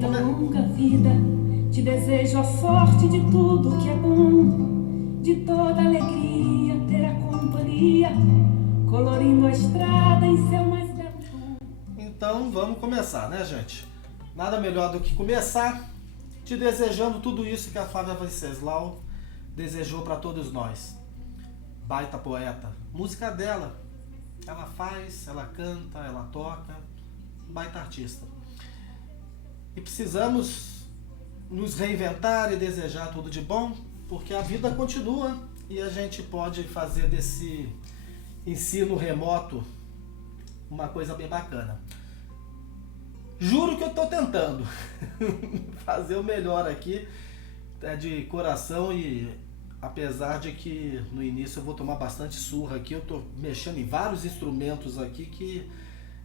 vida, longa vida. Te desejo a sorte de tudo que é bom, de toda alegria ter a companhia, colorindo a estrada em seu mais belo tom. Então vamos começar, né, gente? Nada melhor do que começar te desejando tudo isso que a Flávia Venceslau desejou para todos nós. Baita poeta. Música dela. Ela faz, ela canta, ela toca. Baita artista. E precisamos nos reinventar e desejar tudo de bom, porque a vida continua e a gente pode fazer desse ensino remoto uma coisa bem bacana. Juro que eu estou tentando fazer o melhor aqui, de coração, e apesar de que no início eu vou tomar bastante surra aqui, eu estou mexendo em vários instrumentos aqui,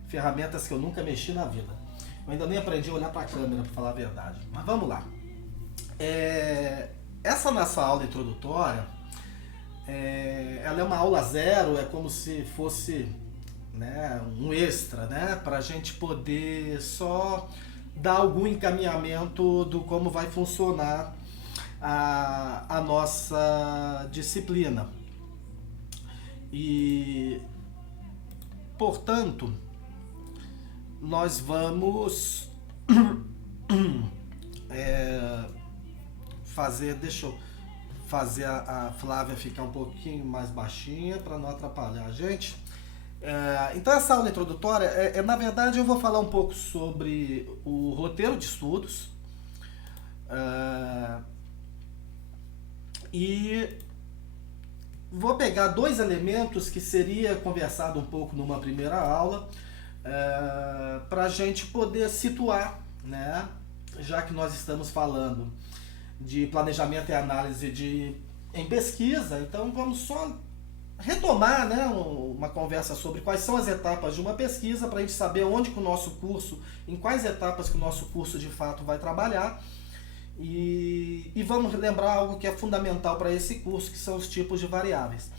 ferramentas que eu nunca mexi na vida. Eu ainda nem aprendi a olhar para a câmera, para falar a verdade. Mas vamos lá. Essa nossa aula introdutória, ela é uma aula zero, é como se fosse, né, um extra, né, para a gente poder só dar algum encaminhamento do como vai funcionar a nossa disciplina. E, portanto, nós vamos deixa eu fazer a Flávia ficar um pouquinho mais baixinha para não atrapalhar a gente. Então essa aula introdutória, na verdade eu vou falar um pouco sobre o roteiro de estudos, e vou pegar dois elementos que seria conversado um pouco numa primeira aula, para a gente poder situar, né? Já que nós estamos falando de planejamento e análise em pesquisa, então vamos só retomar, né, uma conversa sobre quais são as etapas de uma pesquisa, para a gente saber onde que o nosso curso, em quais etapas que o nosso curso de fato vai trabalhar, e vamos lembrar algo que é fundamental para esse curso, que são os tipos de variáveis.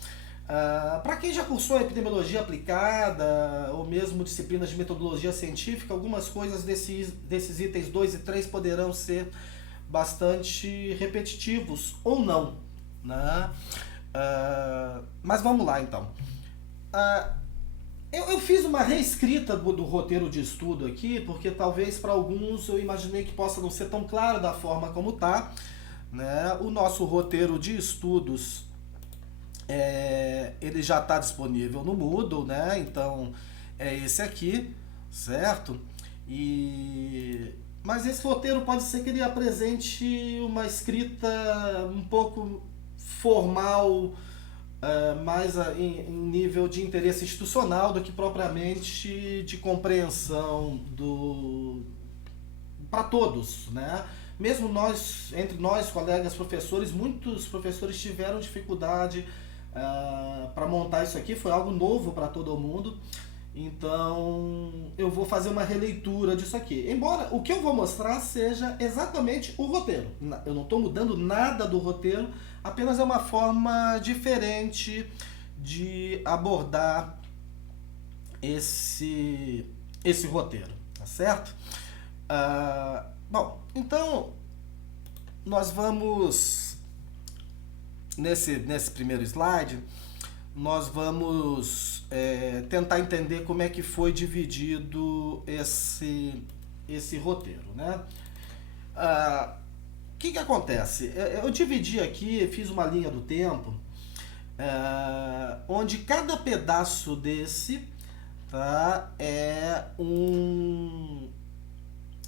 Para quem já cursou epidemiologia aplicada, ou mesmo disciplinas de metodologia científica, algumas coisas desses itens 2 e 3 poderão ser bastante repetitivos ou não, né? Mas vamos lá então. Eu fiz uma reescrita do roteiro de estudo aqui, porque talvez para alguns eu imaginei que possa não ser tão claro da forma como está, né? O nosso roteiro de estudos, ele já está disponível no Moodle, né? Então é esse aqui, certo? Mas esse roteiro pode ser que ele apresente uma escrita um pouco formal, mais em nível de interesse institucional do que propriamente de compreensão para todos, né? Mesmo entre nós, colegas professores, muitos professores tiveram dificuldade para montar isso aqui, foi algo novo para todo mundo. Então eu vou fazer uma releitura disso aqui, embora o que eu vou mostrar seja exatamente o roteiro. Eu não estou mudando nada do roteiro, apenas é uma forma diferente de abordar esse roteiro, tá certo? Bom, então nós vamos, nesse primeiro slide, nós vamos tentar entender como é que foi dividido esse roteiro, né? O que acontece? Eu dividi aqui, fiz uma linha do tempo, onde cada pedaço desse, tá, é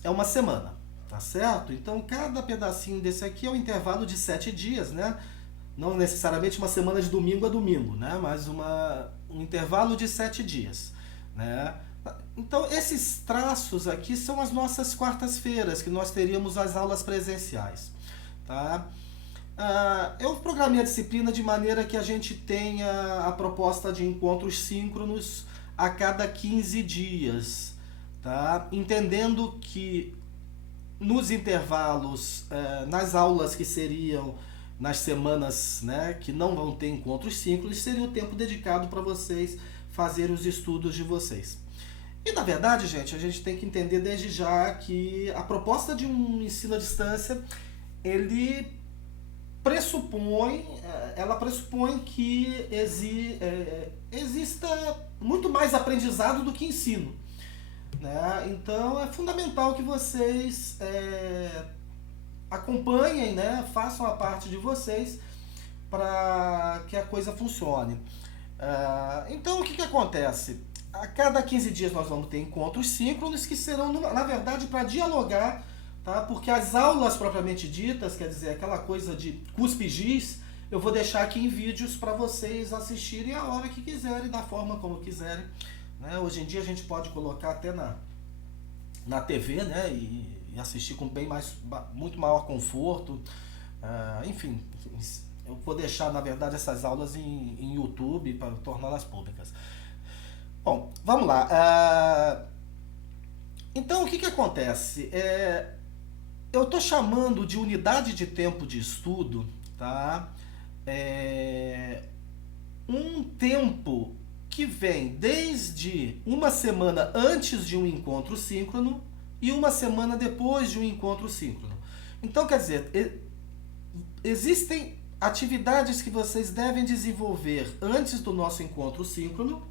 uma semana, tá certo? Então cada pedacinho desse aqui é um intervalo de 7 dias, né? Não necessariamente uma semana de domingo a domingo, né? Mas um intervalo de 7 dias, né? Então esses traços aqui são as nossas quartas-feiras, que nós teríamos as aulas presenciais, tá? Eu programei a disciplina de maneira que a gente tenha a proposta de encontros síncronos a cada 15 dias, tá? Entendendo que nos intervalos, nas aulas que seriam nas semanas, né, que não vão ter encontros síncronos, seria o tempo dedicado para vocês fazerem os estudos de vocês. E na verdade, gente, a gente tem que entender desde já que a proposta de um ensino à distância, ele ela pressupõe que exista muito mais aprendizado do que ensino, né? Então é fundamental que vocês acompanhem, né? Façam a parte de vocês para que a coisa funcione. Então o que acontece? A cada 15 dias nós vamos ter encontros síncronos que serão, na verdade, para dialogar, tá? Porque as aulas propriamente ditas, quer dizer, aquela coisa de cuspe e giz, eu vou deixar aqui em vídeos para vocês assistirem a hora que quiserem, da forma como quiserem, né? Hoje em dia a gente pode colocar até na TV, né? E assistir com muito maior conforto. Enfim, eu vou deixar, na verdade, essas aulas em YouTube para torná-las públicas. Bom, vamos lá. Então, o que acontece? Eu estou chamando de unidade de tempo de estudo, tá? Um tempo que vem desde uma semana antes de um encontro síncrono e uma semana depois de um encontro síncrono. Então, quer dizer, existem atividades que vocês devem desenvolver antes do nosso encontro síncrono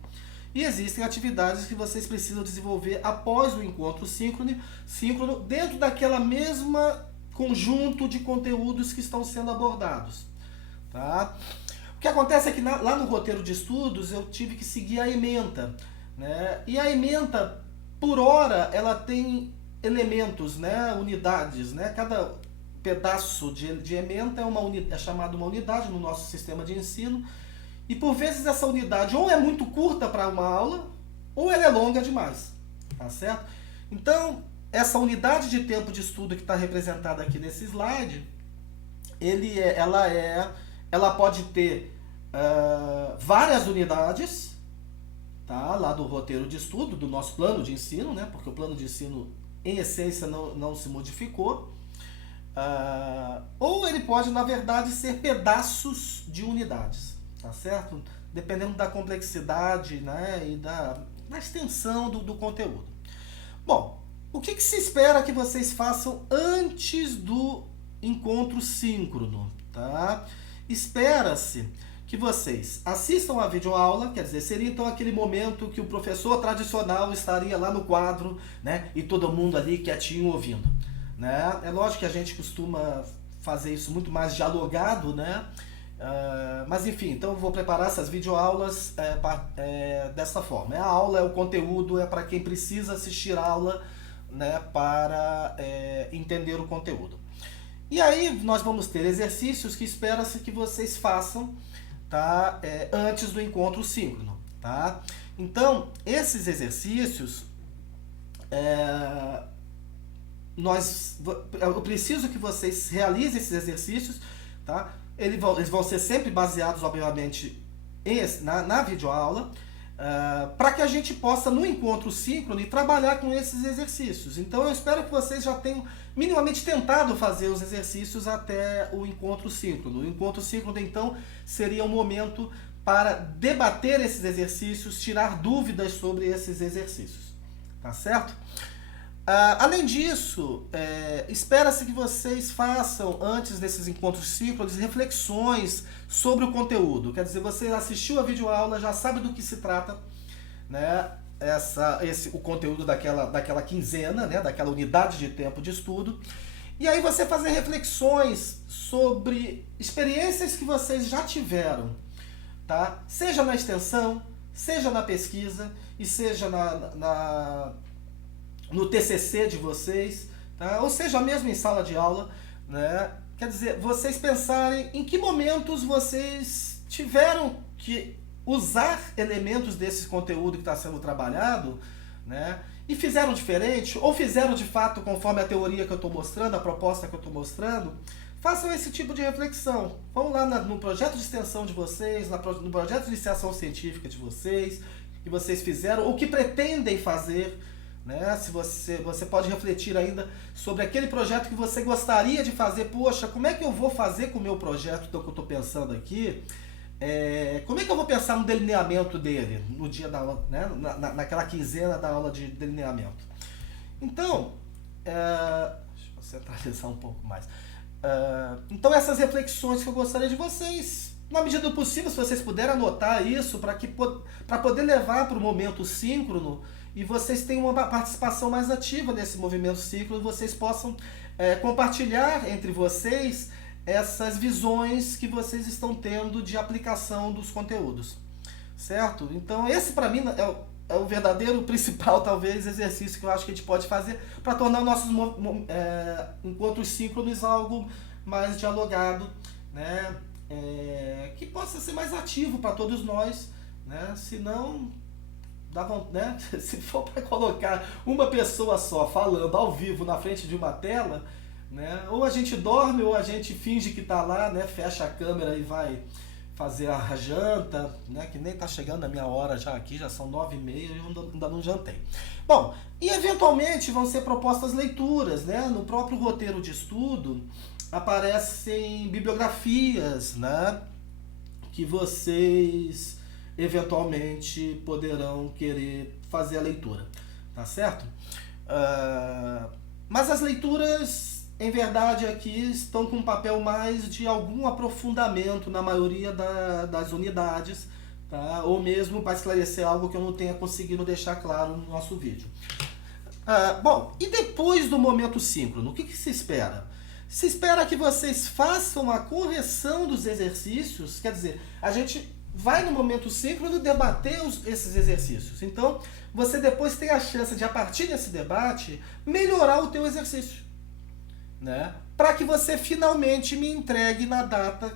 e existem atividades que vocês precisam desenvolver após o encontro síncrono dentro daquela mesma conjunto de conteúdos que estão sendo abordados, tá? O que acontece é que lá no roteiro de estudos eu tive que seguir a ementa, né? E a ementa, por hora, ela tem elementos, né? Unidades, né? Cada pedaço de ementa é chamado uma unidade no nosso sistema de ensino. E por vezes essa unidade ou é muito curta para uma aula, ou ela é longa demais, tá certo? Então, essa unidade de tempo de estudo que está representada aqui nesse slide, ela pode ter várias unidades, tá? Lá do roteiro de estudo, do nosso plano de ensino, né? Porque o plano de ensino, em essência, não se modificou. Ou ele pode, na verdade, ser pedaços de unidades. Tá certo? Dependendo da complexidade, né, e da extensão do conteúdo. Bom, o que se espera que vocês façam antes do encontro síncrono? Tá? Espera-se que vocês assistam a videoaula, quer dizer, seria então aquele momento que o professor tradicional estaria lá no quadro, né, e todo mundo ali quietinho ouvindo, né? É lógico que a gente costuma fazer isso muito mais dialogado, né? Mas enfim, então eu vou preparar essas videoaulas dessa forma. A aula é o conteúdo, é para quem precisa assistir a aula, né, para entender o conteúdo. E aí nós vamos ter exercícios que espera-se que vocês façam, tá, antes do encontro síncrono. Tá? Então, esses exercícios, eu preciso que vocês realizem esses exercícios, tá? Eles vão ser sempre baseados, obviamente, na videoaula, para que a gente possa, no encontro síncrono, trabalhar com esses exercícios. Então, eu espero que vocês já tenham minimamente tentado fazer os exercícios até o encontro síncrono. O encontro síncrono, então, seria um momento para debater esses exercícios, tirar dúvidas sobre esses exercícios. Tá certo? Além disso, espera-se que vocês façam, antes desses encontros síncronos, reflexões sobre o conteúdo. Quer dizer, você assistiu a videoaula, já sabe do que se trata, né? O conteúdo daquela quinzena, né? Daquela unidade de tempo de estudo. E aí você fazer reflexões sobre experiências que vocês já tiveram, tá? Seja na extensão, seja na pesquisa e seja no TCC de vocês, tá? Ou seja, mesmo em sala de aula, né? Quer dizer, vocês pensarem em que momentos vocês tiveram que usar elementos desse conteúdo que está sendo trabalhado, né? E fizeram diferente, ou fizeram de fato conforme a teoria que eu estou mostrando, a proposta que eu estou mostrando. Façam esse tipo de reflexão. Vão lá no projeto de extensão de vocês, no projeto de iniciação científica de vocês, que vocês fizeram, ou que pretendem fazer, né? Se você pode refletir ainda sobre aquele projeto que você gostaria de fazer. Poxa, como é que eu vou fazer com o meu projeto que eu estou pensando aqui? como é que eu vou pensar no delineamento dele no dia da aula, né? Naquela quinzena da aula de delineamento? Então, deixa eu centralizar um pouco mais. Então, essas reflexões que eu gostaria de vocês, na medida do possível, se vocês puderem anotar isso, para poder levar para o momento síncrono e vocês tenham uma participação mais ativa nesse movimento síncrono, vocês possam compartilhar entre vocês essas visões que vocês estão tendo de aplicação dos conteúdos, certo? Então, esse para mim é o verdadeiro principal, talvez, exercício que eu acho que a gente pode fazer para tornar os nossos encontros síncronos algo mais dialogado, né? Que possa ser mais ativo para todos nós, né? Senão, né? Se for para colocar uma pessoa só falando ao vivo na frente de uma tela, né? Ou a gente dorme ou a gente finge que está lá, né? Fecha a câmera e vai fazer a janta, né? Que nem está chegando a minha hora já aqui, já são 9h30 e eu ainda não jantei. Bom, e eventualmente vão ser propostas leituras, né? No próprio roteiro de estudo aparecem bibliografias, né? Que vocês eventualmente poderão querer fazer a leitura, tá certo? Mas as leituras, em verdade, aqui estão com um papel mais de algum aprofundamento na maioria das unidades, tá? Ou mesmo para esclarecer algo que eu não tenha conseguido deixar claro no nosso vídeo. Bom, e depois do momento síncrono, o que se espera? Se espera que vocês façam a correção dos exercícios, quer dizer, a gente vai no momento síncrono debater esses exercícios. Então, você depois tem a chance de, a partir desse debate, melhorar o teu exercício, né? Para que você finalmente me entregue na data,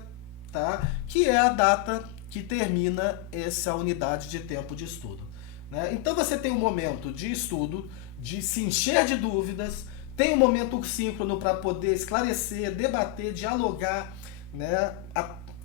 tá? Que é a data que termina essa unidade de tempo de estudo, né? Então você tem um momento de estudo, de se encher de dúvidas, tem um momento síncrono para poder esclarecer, debater, dialogar, né?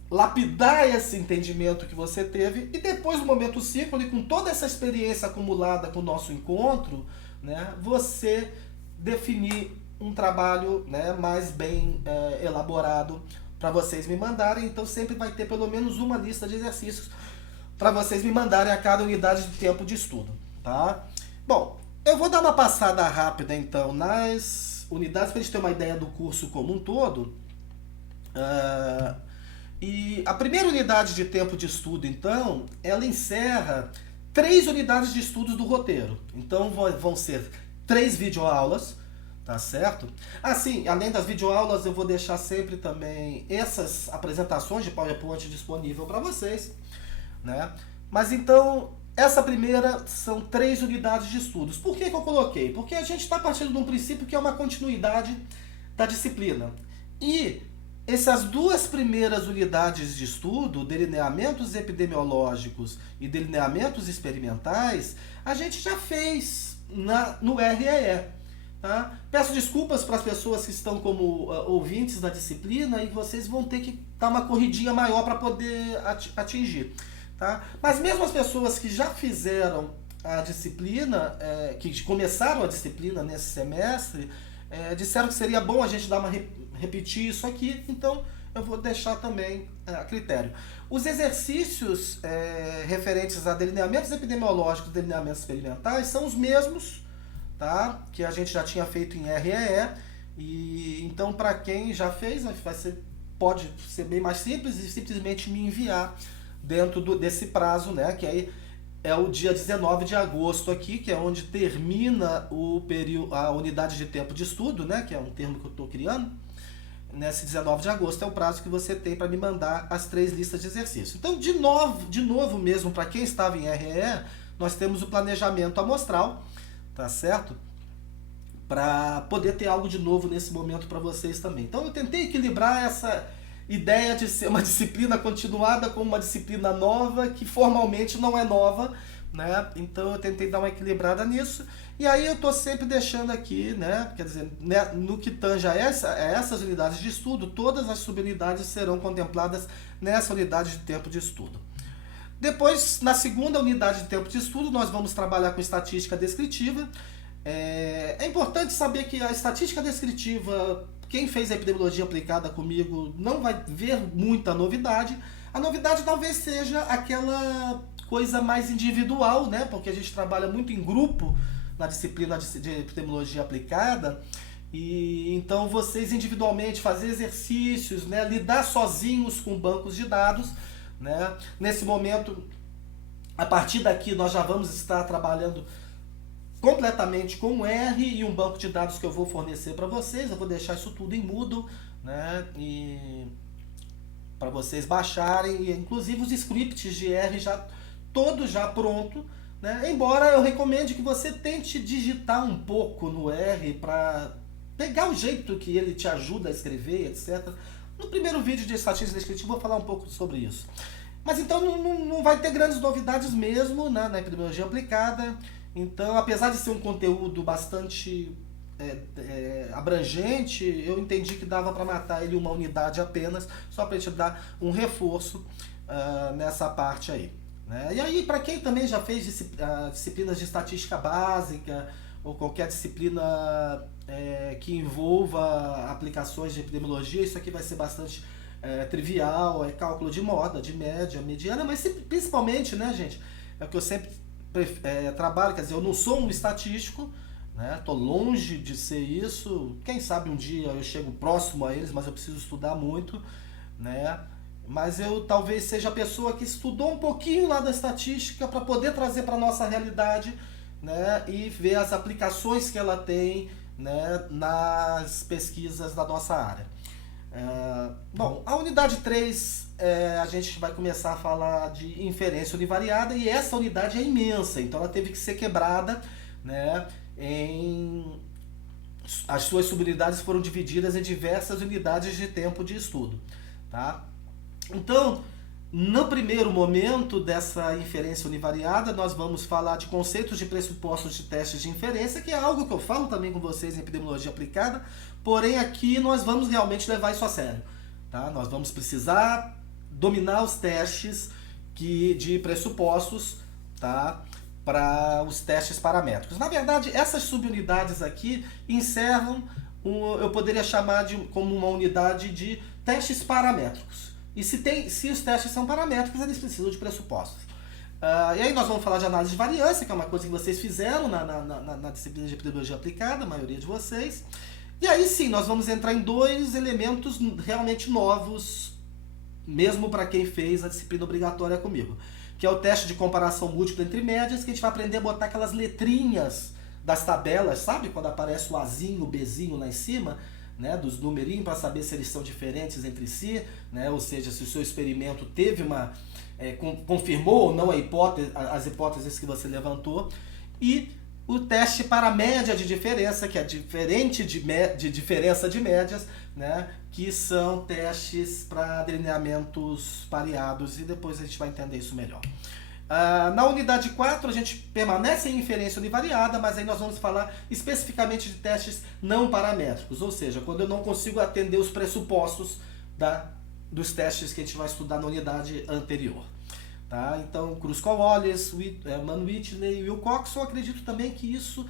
Lapidar esse entendimento que você teve, e depois do momento síncrono e com toda essa experiência acumulada com o nosso encontro, né? Você definir um trabalho, né, mais bem elaborado para vocês me mandarem. Então sempre vai ter pelo menos uma lista de exercícios para vocês me mandarem a cada unidade de tempo de estudo, tá? Bom, eu vou dar uma passada rápida então nas unidades para a gente ter uma ideia do curso como um todo. E a primeira unidade de tempo de estudo, então, ela encerra 3 unidades de estudos do roteiro. Então vão ser 3 videoaulas, tá certo? Assim, além das videoaulas, eu vou deixar sempre também essas apresentações de PowerPoint disponível para vocês, né? Mas então, essa primeira são 3 unidades de estudos. Por que eu coloquei? Porque a gente está partindo de um princípio que é uma continuidade da disciplina. E essas 2 primeiras unidades de estudo, delineamentos epidemiológicos e delineamentos experimentais, a gente já fez no REE. Tá? Peço desculpas para as pessoas que estão como ouvintes da disciplina e vocês vão ter que dar uma corridinha maior para poder atingir. Tá? Mas mesmo as pessoas que já fizeram a disciplina, que começaram a disciplina nesse semestre, disseram que seria bom a gente dar repetir isso aqui, então eu vou deixar também a critério. Os exercícios referentes a delineamentos epidemiológicos e delineamentos experimentais são os mesmos, tá? Que a gente já tinha feito em REE, e então para quem já fez, pode ser bem mais simples e simplesmente me enviar dentro desse prazo, né? Que aí é o dia 19 de agosto aqui, que é onde termina a unidade de tempo de estudo, né? Que é um termo que eu estou criando. Nesse 19 de agosto é o prazo que você tem para me mandar as 3 listas de exercício. Então, de novo mesmo, para quem estava em REE, nós temos o planejamento amostral, tá certo? Para poder ter algo de novo nesse momento para vocês também. Então eu tentei equilibrar essa ideia de ser uma disciplina continuada com uma disciplina nova, que formalmente não é nova, né? Então eu tentei dar uma equilibrada nisso. E aí eu estou sempre deixando aqui, né? Quer dizer, né, no que tange a essas unidades de estudo, todas as subunidades serão contempladas nessa unidade de tempo de estudo. Depois, na segunda unidade de tempo de estudo, nós vamos trabalhar com estatística descritiva. É importante saber que a estatística descritiva, quem fez a epidemiologia aplicada comigo não vai ver muita novidade, A novidade talvez seja aquela coisa mais individual, né? Porque a gente trabalha muito em grupo na disciplina de epidemiologia aplicada, e então vocês individualmente fazer exercícios, né? Lidar sozinhos com bancos de dados, né? Nesse momento, a partir daqui nós já vamos estar trabalhando completamente com o R e um banco de dados que eu vou fornecer para vocês. Eu vou deixar isso tudo em Moodle, né? E para vocês baixarem, e inclusive os scripts de R já todos já pronto, né? Embora eu recomende que você tente digitar um pouco no R para pegar o jeito que ele te ajuda a escrever, etc. No primeiro vídeo de estatística descritiva eu vou falar um pouco sobre isso. Mas então não vai ter grandes novidades mesmo, né, na epidemiologia aplicada. Então, apesar de ser um conteúdo bastante abrangente, eu entendi que dava para matar ele uma unidade apenas, só para te dar um reforço nessa parte aí, né? E aí, para quem também já fez disciplinas de estatística básica, ou qualquer disciplina que envolva aplicações de epidemiologia, isso aqui vai ser bastante trivial, é cálculo de moda, de média, mediana, mas principalmente, né, gente, é o que eu sempre trabalho, quer dizer, eu não sou um estatístico, né? Tô longe de ser isso. Quem sabe um dia eu chego próximo a eles, mas eu preciso estudar muito, né? Mas eu talvez seja a pessoa que estudou um pouquinho lá da estatística para poder trazer para nossa realidade, né? E ver as aplicações que ela tem, né, nas pesquisas da nossa área. Bom, a unidade 3 a gente vai começar a falar de inferência univariada, e essa unidade é imensa, então ela teve que ser quebrada, né? As suas subunidades foram divididas em diversas unidades de tempo de estudo, tá? Então, no primeiro momento dessa inferência univariada, nós vamos falar de conceitos de pressupostos de testes de inferência, que é algo que eu falo também com vocês em epidemiologia aplicada, porém aqui nós vamos realmente levar isso a sério, tá? Nós vamos precisar dominar os testes de pressupostos, tá? Para os testes paramétricos. Na verdade, essas subunidades aqui encerram, eu poderia chamar como uma unidade de testes paramétricos. E se os testes são paramétricos, eles precisam de pressupostos. E aí nós vamos falar de análise de variância, que é uma coisa que vocês fizeram na disciplina de epidemiologia aplicada, a maioria de vocês. E aí sim, nós vamos entrar em dois elementos realmente novos, mesmo para quem fez a disciplina obrigatória comigo, que é o teste de comparação múltipla entre médias, que a gente vai aprender a botar aquelas letrinhas das tabelas, sabe? Quando aparece o Azinho, o Bzinho lá em cima, né, dos numerinhos, para saber se eles são diferentes entre si, né? Ou seja, se o seu experimento teve confirmou ou não as hipóteses que você levantou. E o teste para média de diferença, que é diferente de diferença de médias, né, que são testes para delineamentos pareados, e depois a gente vai entender isso melhor. Na unidade 4 a gente permanece em inferência univariada, mas aí nós vamos falar especificamente de testes não paramétricos, ou seja, quando eu não consigo atender os pressupostos dos testes que a gente vai estudar na unidade anterior. Tá? Então, Kruskal-Wallis, Mann-Whitney e Wilcox, eu acredito também que isso,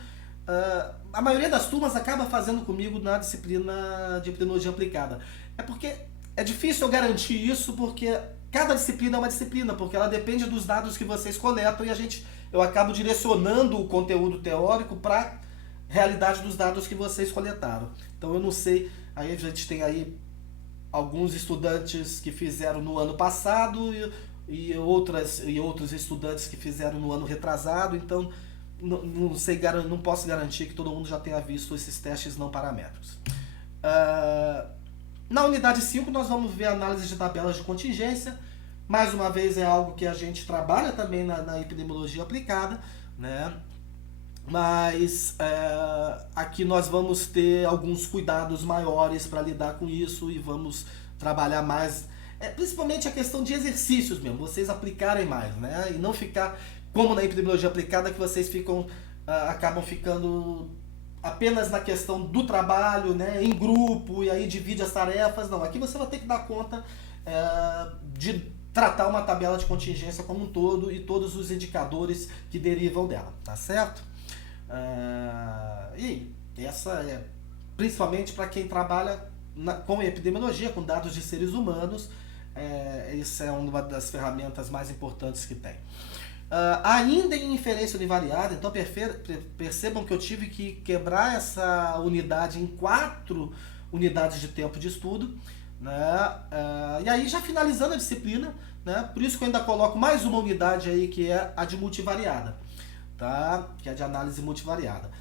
a maioria das turmas acaba fazendo comigo na disciplina de epidemiologia aplicada. É porque é difícil eu garantir isso, porque cada disciplina é uma disciplina, porque ela depende dos dados que vocês coletam, e eu acabo direcionando o conteúdo teórico para a realidade dos dados que vocês coletaram. Então eu não sei, aí a gente tem aí alguns estudantes que fizeram no ano passado e outros estudantes que fizeram no ano retrasado, então não posso garantir que todo mundo já tenha visto esses testes não paramétricos. Na unidade 5 nós vamos ver análise de tabelas de contingência. Mais uma vez é algo que a gente trabalha também na epidemiologia aplicada, né? Mas aqui nós vamos ter alguns cuidados maiores para lidar com isso, e vamos trabalhar mais, principalmente a questão de exercícios mesmo, vocês aplicarem mais, né? E não ficar como na epidemiologia aplicada, que vocês acabam ficando apenas na questão do trabalho, né, em grupo, e aí divide as tarefas. Não, aqui você vai ter que dar conta de tratar uma tabela de contingência como um todo e todos os indicadores que derivam dela, tá certo? E essa é principalmente para quem trabalha com epidemiologia, com dados de seres humanos, isso é uma das ferramentas mais importantes que tem. Ainda em inferência univariada, então percebam que eu tive que quebrar essa unidade em 4 unidades de tempo de estudo, né? E aí já finalizando a disciplina, né? Por isso que eu ainda coloco mais uma unidade aí, que é a de multivariada, tá? Que é de análise multivariada.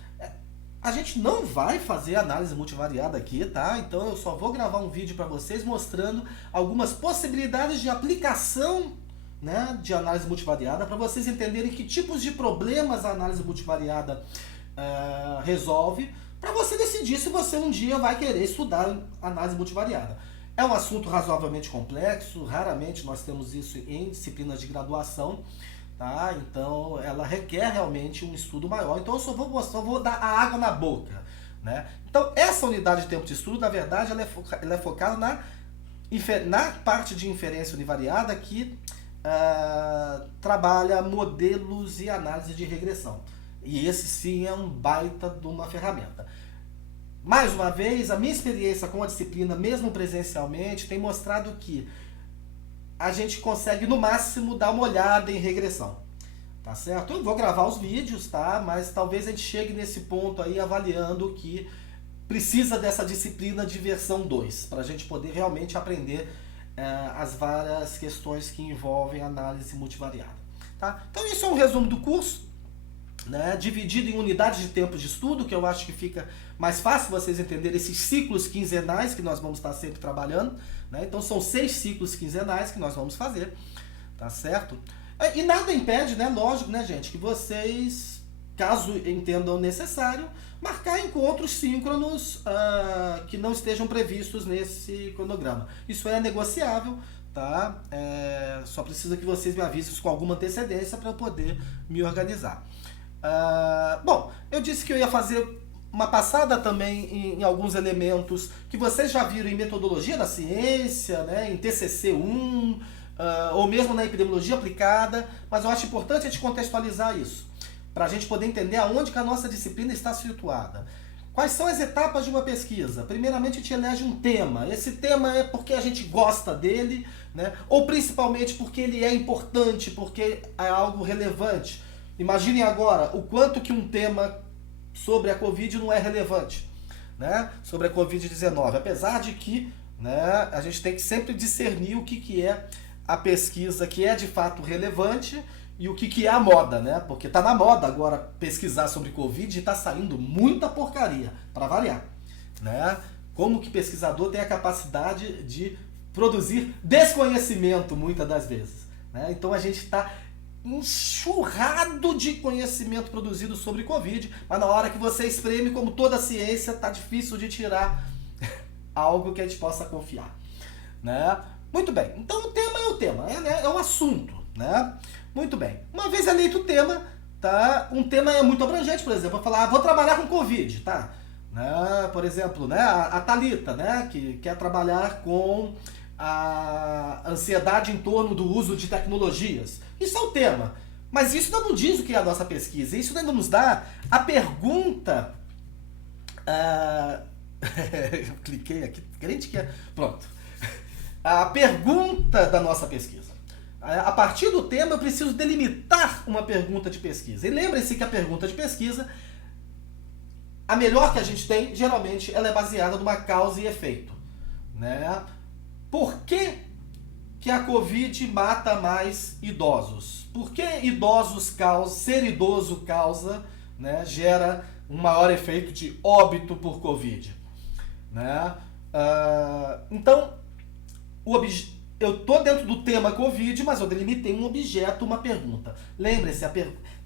A gente não vai fazer análise multivariada aqui, tá? Então eu só vou gravar um vídeo para vocês mostrando algumas possibilidades de aplicação, né, de análise multivariada, para vocês entenderem que tipos de problemas a análise multivariada resolve, para você decidir se você um dia vai querer estudar análise multivariada. É um assunto razoavelmente complexo, raramente nós temos isso em disciplinas de graduação, tá? Então ela requer realmente um estudo maior, então eu só vou dar a água na boca, né? Então essa unidade de tempo de estudo, na verdade, ela é focada na parte de inferência univariada, que trabalha modelos e análise de regressão. E esse sim é um baita de uma ferramenta. Mais uma vez, a minha experiência com a disciplina, mesmo presencialmente, tem mostrado que a gente consegue no máximo dar uma olhada em regressão. Tá certo? Eu vou gravar os vídeos, tá? Mas talvez a gente chegue nesse ponto aí avaliando que precisa dessa disciplina de versão 2, para a gente poder realmente aprender as várias questões que envolvem análise multivariada. Tá? Então isso é um resumo do curso, né? Dividido em unidades de tempo de estudo, que eu acho que fica mais fácil vocês entenderem esses ciclos quinzenais que nós vamos estar sempre trabalhando, né? Então são 6 ciclos quinzenais que nós vamos fazer, tá certo? E nada impede, né, lógico, né, gente, que vocês, caso entendam necessário, marcar encontros síncronos que não estejam previstos nesse cronograma. Isso é negociável, tá? Só precisa que vocês me avisem com alguma antecedência para eu poder me organizar. Bom, eu disse que eu ia fazer uma passada também em alguns elementos que vocês já viram em metodologia da ciência, né, em TCC1, ou mesmo na epidemiologia aplicada, mas eu acho importante a gente contextualizar isso, para a gente poder entender aonde que a nossa disciplina está situada. Quais são as etapas de uma pesquisa? Primeiramente, a gente elege um tema. Esse tema é porque a gente gosta dele, né? Ou principalmente porque ele é importante, porque é algo relevante. Imaginem agora o quanto que um tema sobre a Covid não é relevante, né? Sobre a Covid-19. Apesar de que, né, a gente tem que sempre discernir o que é a pesquisa que é de fato relevante e o que é a moda, né? Porque tá na moda agora pesquisar sobre Covid e tá saindo muita porcaria, para variar, né? Como que pesquisador tem a capacidade de produzir desconhecimento muitas das vezes, né? Então a gente está enxurrado de conhecimento produzido sobre Covid, mas na hora que você espreme, como toda ciência, tá difícil de tirar algo que a gente possa confiar, né? Muito bem, então o tema é o tema, é um assunto, né? Muito bem, uma vez eleito o tema, tá? Um tema é muito abrangente, por exemplo, eu falar, vou trabalhar com Covid, tá? Né? Por exemplo, né? A Thalita, né? Que quer trabalhar com a ansiedade em torno do uso de tecnologias. Isso é o tema, mas isso ainda não diz o que é a nossa pesquisa, isso ainda nos dá a pergunta... eu cliquei aqui, crente que é... Pronto. A pergunta da nossa pesquisa. A partir do tema, eu preciso delimitar uma pergunta de pesquisa. E lembre-se que a pergunta de pesquisa, a melhor que a gente tem, geralmente, ela é baseada numa causa e efeito, né? Por que a Covid mata mais idosos? Por que ser idoso causa, né, gera um maior efeito de óbito por Covid? Né? Então, eu estou dentro do tema Covid, mas eu delimitei um objeto, uma pergunta. Lembre-se,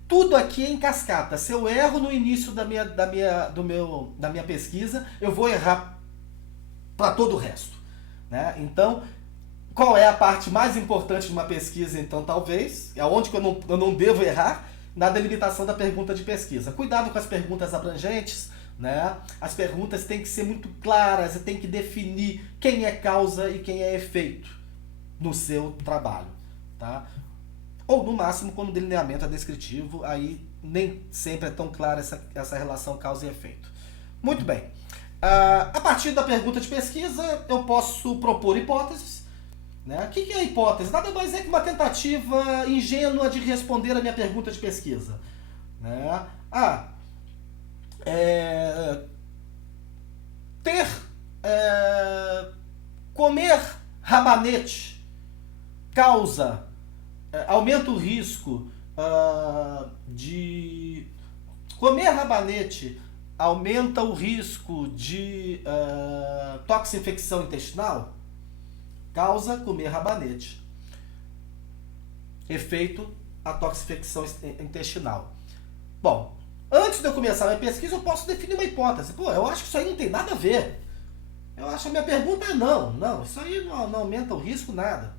tudo aqui é em cascata. Se eu erro no início da minha pesquisa, eu vou errar para todo o resto, né? Então, qual é a parte mais importante de uma pesquisa, então, talvez? É onde que eu não devo errar? Na delimitação da pergunta de pesquisa. Cuidado com as perguntas abrangentes, né? As perguntas têm que ser muito claras, e tem que definir quem é causa e quem é efeito no seu trabalho, tá? Ou, no máximo, quando o delineamento é descritivo, aí nem sempre é tão clara essa relação causa e efeito. Muito bem. A partir da pergunta de pesquisa, eu posso propor hipóteses, Né? O que é a hipótese? Nada mais é que uma tentativa ingênua de responder a minha pergunta de pesquisa. Né? Comer rabanete aumenta o risco de... Comer rabanete aumenta o risco de toxinfecção intestinal? Causa comer rabanete. Efeito, a toxinfecção intestinal. Bom, antes de eu começar a minha pesquisa, eu posso definir uma hipótese. Pô, eu acho que isso aí não tem nada a ver. Eu acho que a minha pergunta é não, isso aí não aumenta o risco, nada.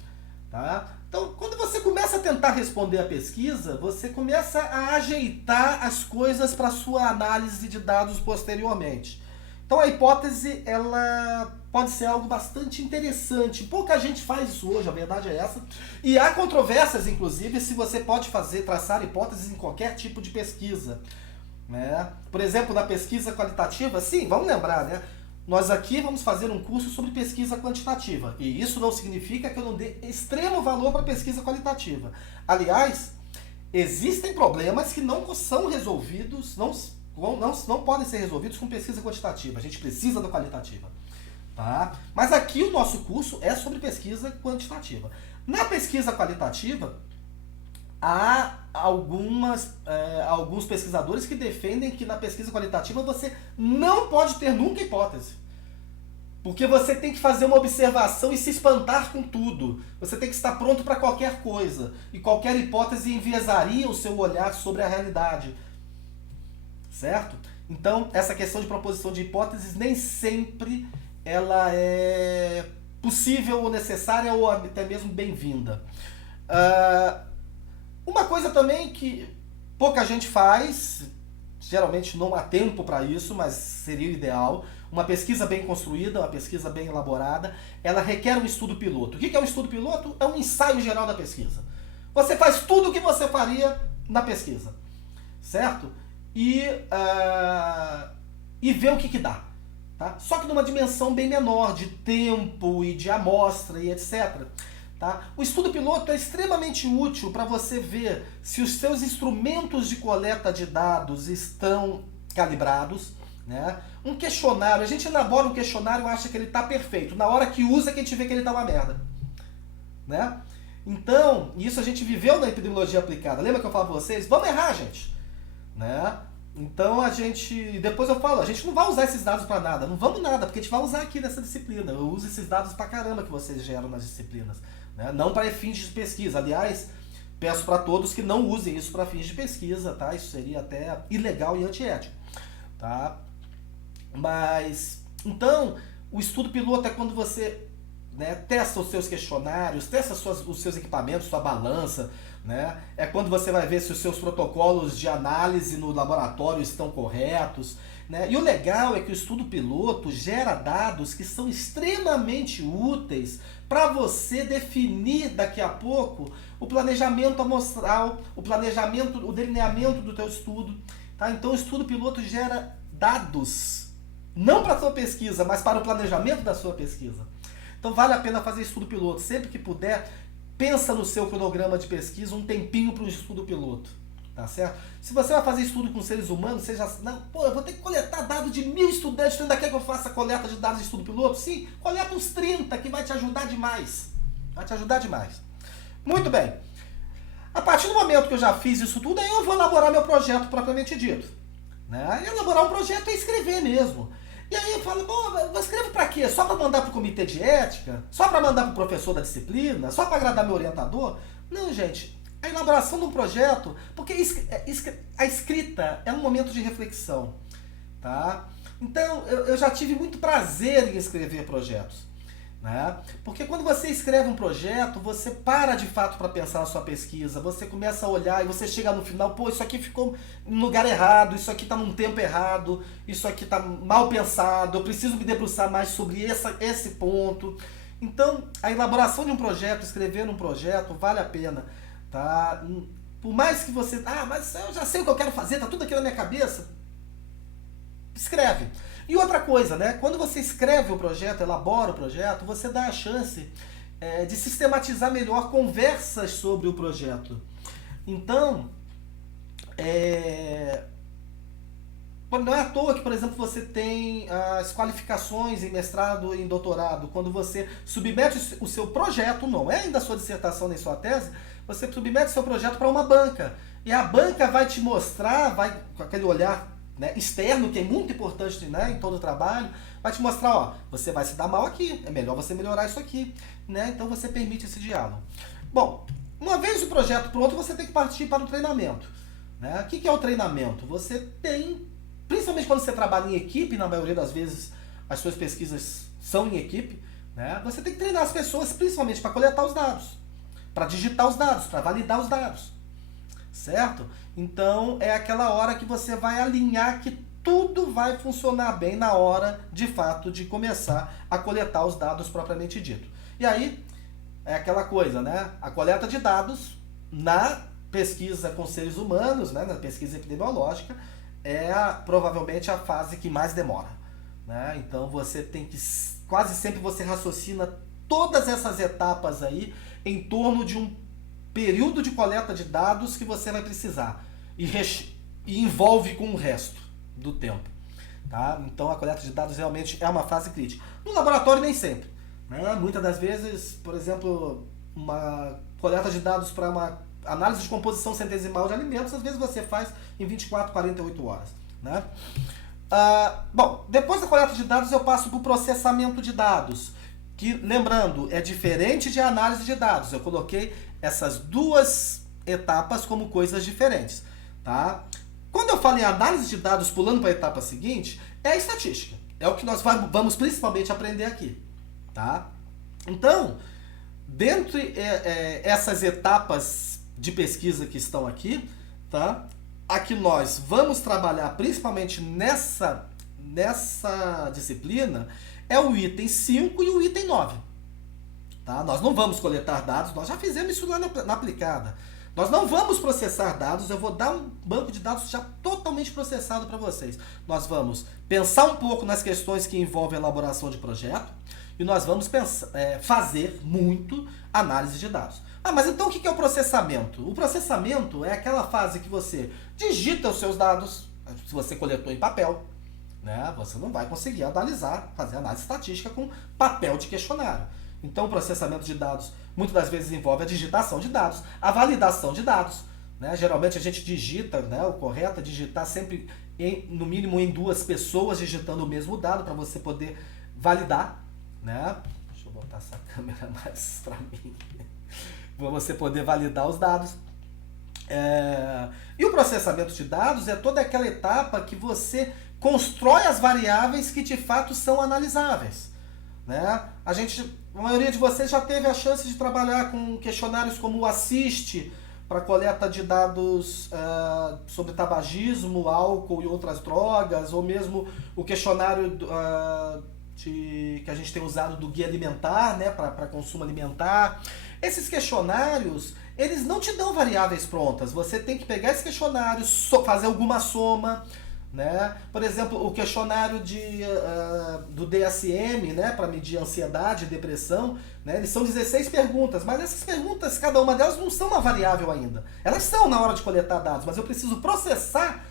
Tá? Então, quando você começa a tentar responder a pesquisa, você começa a ajeitar as coisas para sua análise de dados posteriormente. Então, a hipótese, ela pode ser algo bastante interessante. Pouca gente faz isso hoje, a verdade é essa. E há controvérsias, inclusive, se você pode traçar hipóteses em qualquer tipo de pesquisa. Né? Por exemplo, na pesquisa qualitativa, sim, vamos lembrar, né? Nós aqui vamos fazer um curso sobre pesquisa quantitativa. E isso não significa que eu não dê extremo valor para a pesquisa qualitativa. Aliás, existem problemas que não são resolvidos, não podem ser resolvidos com pesquisa quantitativa. A gente precisa da qualitativa. Tá? Mas aqui o nosso curso é sobre pesquisa quantitativa. Na pesquisa qualitativa, há alguns pesquisadores que defendem que na pesquisa qualitativa você não pode ter nunca hipótese. Porque você tem que fazer uma observação e se espantar com tudo. Você tem que estar pronto para qualquer coisa. E qualquer hipótese enviesaria o seu olhar sobre a realidade. Certo? Então, essa questão de proposição de hipóteses nem sempre ela é possível ou necessária ou até mesmo bem-vinda. Uma coisa também que pouca gente faz, geralmente não há tempo para isso, mas seria o ideal, uma pesquisa bem construída, uma pesquisa bem elaborada, ela requer um estudo piloto. O que é um estudo piloto? É um ensaio geral da pesquisa. Você faz tudo o que você faria na pesquisa, certo? E vê o que dá. Tá? Só que numa dimensão bem menor, de tempo e de amostra e etc. Tá? O estudo piloto é extremamente útil para você ver se os seus instrumentos de coleta de dados estão calibrados. Né? Um questionário, a gente elabora um questionário e acha que ele está perfeito. Na hora que usa, que a gente vê que ele está uma merda. Né? Então, isso a gente viveu na epidemiologia aplicada. Lembra que eu falo para vocês? Vamos errar, gente. Né? Então depois eu falo, a gente não vai usar esses dados para nada. Não vamos nada, porque a gente vai usar aqui nessa disciplina. Eu uso esses dados pra caramba que vocês geram nas disciplinas. Né? Não para fins de pesquisa. Aliás, peço para todos que não usem isso para fins de pesquisa, tá? Isso seria até ilegal e antiético. Tá? Mas, então, o estudo piloto é quando você, né, testa os seus questionários, testa os seus equipamentos, sua balança, né? É quando você vai ver se os seus protocolos de análise no laboratório estão corretos. Né? E o legal é que o estudo piloto gera dados que são extremamente úteis para você definir daqui a pouco o planejamento amostral, o delineamento do teu estudo. Tá? Então o estudo piloto gera dados, não para a sua pesquisa, mas para o planejamento da sua pesquisa. Então vale a pena fazer estudo piloto. Sempre que puder, pensa no seu cronograma de pesquisa um tempinho para o estudo piloto. Tá certo? Se você vai fazer estudo com seres humanos, você já... Não, pô, eu vou ter que coletar dados de 1000 estudantes, você ainda quer que eu faça coleta de dados de estudo piloto? Sim, coleta uns 30, que vai te ajudar demais. Vai te ajudar demais. Muito bem. A partir do momento que eu já fiz isso tudo, aí eu vou elaborar meu projeto propriamente dito. Né? E elaborar um projeto é escrever mesmo. E aí eu falo, bom, eu escrevo pra quê? Só pra mandar pro comitê de ética? Só pra mandar pro professor da disciplina? Só pra agradar meu orientador? Não, gente. A elaboração de um projeto, porque a escrita é um momento de reflexão, tá? Então, eu já tive muito prazer em escrever projetos, né? Porque quando você escreve um projeto, você para de fato para pensar na sua pesquisa, você começa a olhar e você chega no final, pô, isso aqui ficou no lugar errado, isso aqui está num tempo errado, isso aqui está mal pensado, eu preciso me debruçar mais sobre esse ponto. Então, a elaboração de um projeto, escrever um projeto, vale a pena. Tá? Por mais que você... mas eu já sei o que eu quero fazer, tá tudo aqui na minha cabeça. Escreve. E outra coisa, né? Quando você escreve o projeto, elabora o projeto, você dá a chance de sistematizar melhor conversas sobre o projeto. Então, não é à toa que, por exemplo, você tem as qualificações em mestrado e em doutorado. Quando você submete o seu projeto, não é ainda a sua dissertação nem sua tese, você submete o seu projeto para uma banca. E a banca vai te mostrar, com aquele olhar, né, externo, que é muito importante, né, em todo o trabalho, vai te mostrar, ó, você vai se dar mal aqui, é melhor você melhorar isso aqui, né? Então você permite esse diálogo. Bom, uma vez o projeto pronto, você tem que partir para o treinamento, né? O que é o treinamento? Você tem, principalmente quando você trabalha em equipe, na maioria das vezes as suas pesquisas são em equipe, né? Você tem que treinar as pessoas, principalmente para coletar os dados, para digitar os dados, para validar os dados, certo? Então é aquela hora que você vai alinhar que tudo vai funcionar bem na hora, de fato, de começar a coletar os dados propriamente dito. E aí, é aquela coisa, né? A coleta de dados na pesquisa com seres humanos, né? Na pesquisa epidemiológica, provavelmente a fase que mais demora, né? Então você tem que, quase sempre você raciocina todas essas etapas aí em torno de um período de coleta de dados que você vai precisar e envolve com o resto do tempo, tá? Então a coleta de dados realmente é uma fase crítica. No laboratório nem sempre, né? Muitas das vezes, por exemplo, uma coleta de dados para uma análise de composição centesimal de alimentos, às vezes você faz em 24, 48 horas, né? Bom, depois da coleta de dados eu passo para o processamento de dados, que, lembrando, é diferente de análise de dados. Eu coloquei essas duas etapas como coisas diferentes, tá? Quando eu falo em análise de dados pulando para a etapa seguinte, é a estatística. É o que nós vamos principalmente aprender aqui, tá? Então, dentre essas etapas de pesquisa que estão aqui, tá? A que nós vamos trabalhar principalmente nessa disciplina é o item 5 e o item 9. Tá? Nós não vamos coletar dados, nós já fizemos isso lá na aplicada. Nós não vamos processar dados, eu vou dar um banco de dados já totalmente processado para vocês. Nós vamos pensar um pouco nas questões que envolvem a elaboração de projeto e nós vamos fazer muito análise de dados. Mas então o que é o processamento? O processamento é aquela fase que você digita os seus dados, se você coletou em papel, né? Você não vai conseguir analisar, fazer análise estatística com papel de questionário. Então o processamento de dados muitas das vezes envolve a digitação de dados, a validação de dados, né? Geralmente a gente digita, né? O correto é digitar sempre no mínimo em 2 pessoas digitando o mesmo dado para você poder validar, né? Deixa eu botar essa câmera mais para mim, para você poder validar os dados. E o processamento de dados é toda aquela etapa que você constrói as variáveis que de fato são analisáveis, né? A maioria de vocês já teve a chance de trabalhar com questionários como o ASSIST, para coleta de dados sobre tabagismo, álcool e outras drogas, ou mesmo o questionário que a gente tem usado do Guia Alimentar, né, para consumo alimentar. Esses questionários, eles não te dão variáveis prontas, você tem que pegar esse questionário, fazer alguma soma, né? Por exemplo, o questionário do DSM, né, para medir ansiedade e depressão, né, eles são 16 perguntas, mas essas perguntas, cada uma delas não são uma variável ainda. Elas são na hora de coletar dados, mas eu preciso processar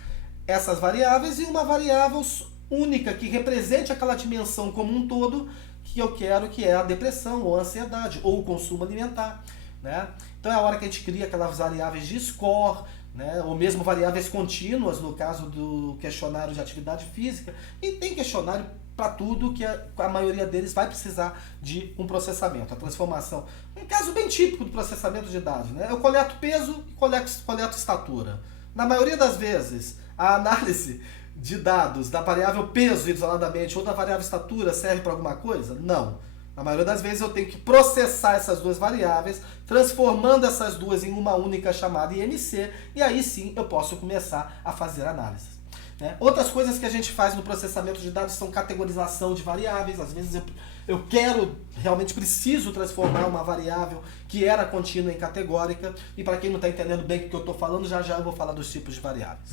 essas variáveis em uma variável única que represente aquela dimensão como um todo que eu quero, que é a depressão ou a ansiedade ou o consumo alimentar, né? Então é a hora que a gente cria aquelas variáveis de score, né, ou mesmo variáveis contínuas no caso do questionário de atividade física, e tem questionário para tudo que a maioria deles vai precisar de um processamento, a transformação. Um caso bem típico do processamento de dados, né? Eu coleto peso e coleto estatura. Na maioria das vezes, a análise de dados da variável peso isoladamente ou da variável estatura serve para alguma coisa? Não. Na maioria das vezes eu tenho que processar essas duas variáveis, transformando essas duas em uma única chamada IMC, e aí sim eu posso começar a fazer análises, né? Outras coisas que a gente faz no processamento de dados são categorização de variáveis. Às vezes eu realmente preciso transformar uma variável que era contínua em categórica, e para quem não está entendendo bem o que eu estou falando, já eu vou falar dos tipos de variáveis.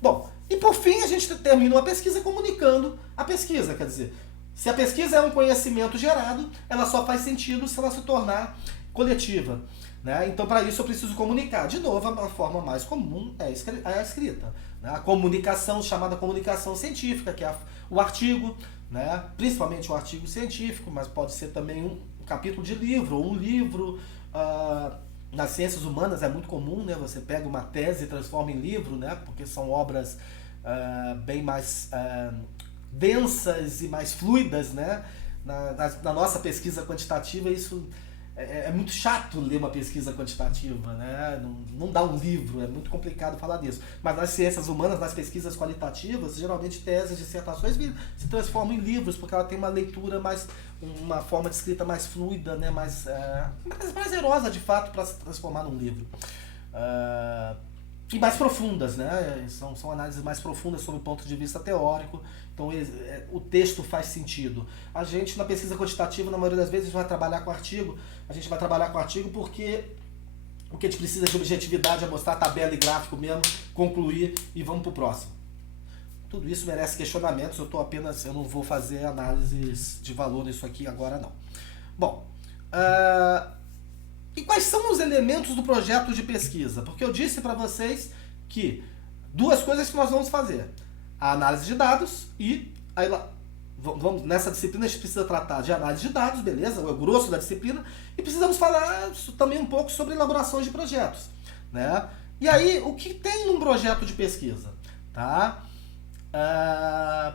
Bom, e por fim a gente termina uma pesquisa comunicando a pesquisa, quer dizer, Se a pesquisa é um conhecimento gerado, ela só faz sentido se ela se tornar coletiva. Né? Então, para isso, eu preciso comunicar. De novo, a forma mais comum é a escrita. Né? A comunicação, chamada comunicação científica, que é o artigo, né? Principalmente o artigo científico, mas pode ser também um capítulo de livro, ou um livro. Nas ciências humanas é muito comum, né? Você pega uma tese e transforma em livro, né? Porque são obras bem mais densas e mais fluidas, né? Na nossa pesquisa quantitativa, isso é muito chato ler uma pesquisa quantitativa, né? Não dá um livro, é muito complicado falar disso. Mas nas ciências humanas, nas pesquisas qualitativas, geralmente teses, dissertações se transformam em livros, porque ela tem uma leitura uma forma de escrita mais fluida, né? mais prazerosa, de fato, para se transformar num livro. E mais profundas, né? São análises mais profundas sob o ponto de vista teórico, então o texto faz sentido. A gente, na pesquisa quantitativa, na maioria das vezes, vai trabalhar com artigo. A gente vai trabalhar com artigo porque o que a gente precisa de objetividade é mostrar tabela e gráfico mesmo, concluir e vamos para o próximo. Tudo isso merece questionamentos, eu não vou fazer análises de valor nisso aqui agora não. Bom, e quais são os elementos do projeto de pesquisa? Porque eu disse para vocês que duas coisas que nós vamos fazer. A análise de dados e nessa disciplina a gente precisa tratar de análise de dados, beleza? É o grosso da disciplina. E precisamos falar também um pouco sobre elaboração de projetos. Né? E aí, o que tem num projeto de pesquisa? Tá?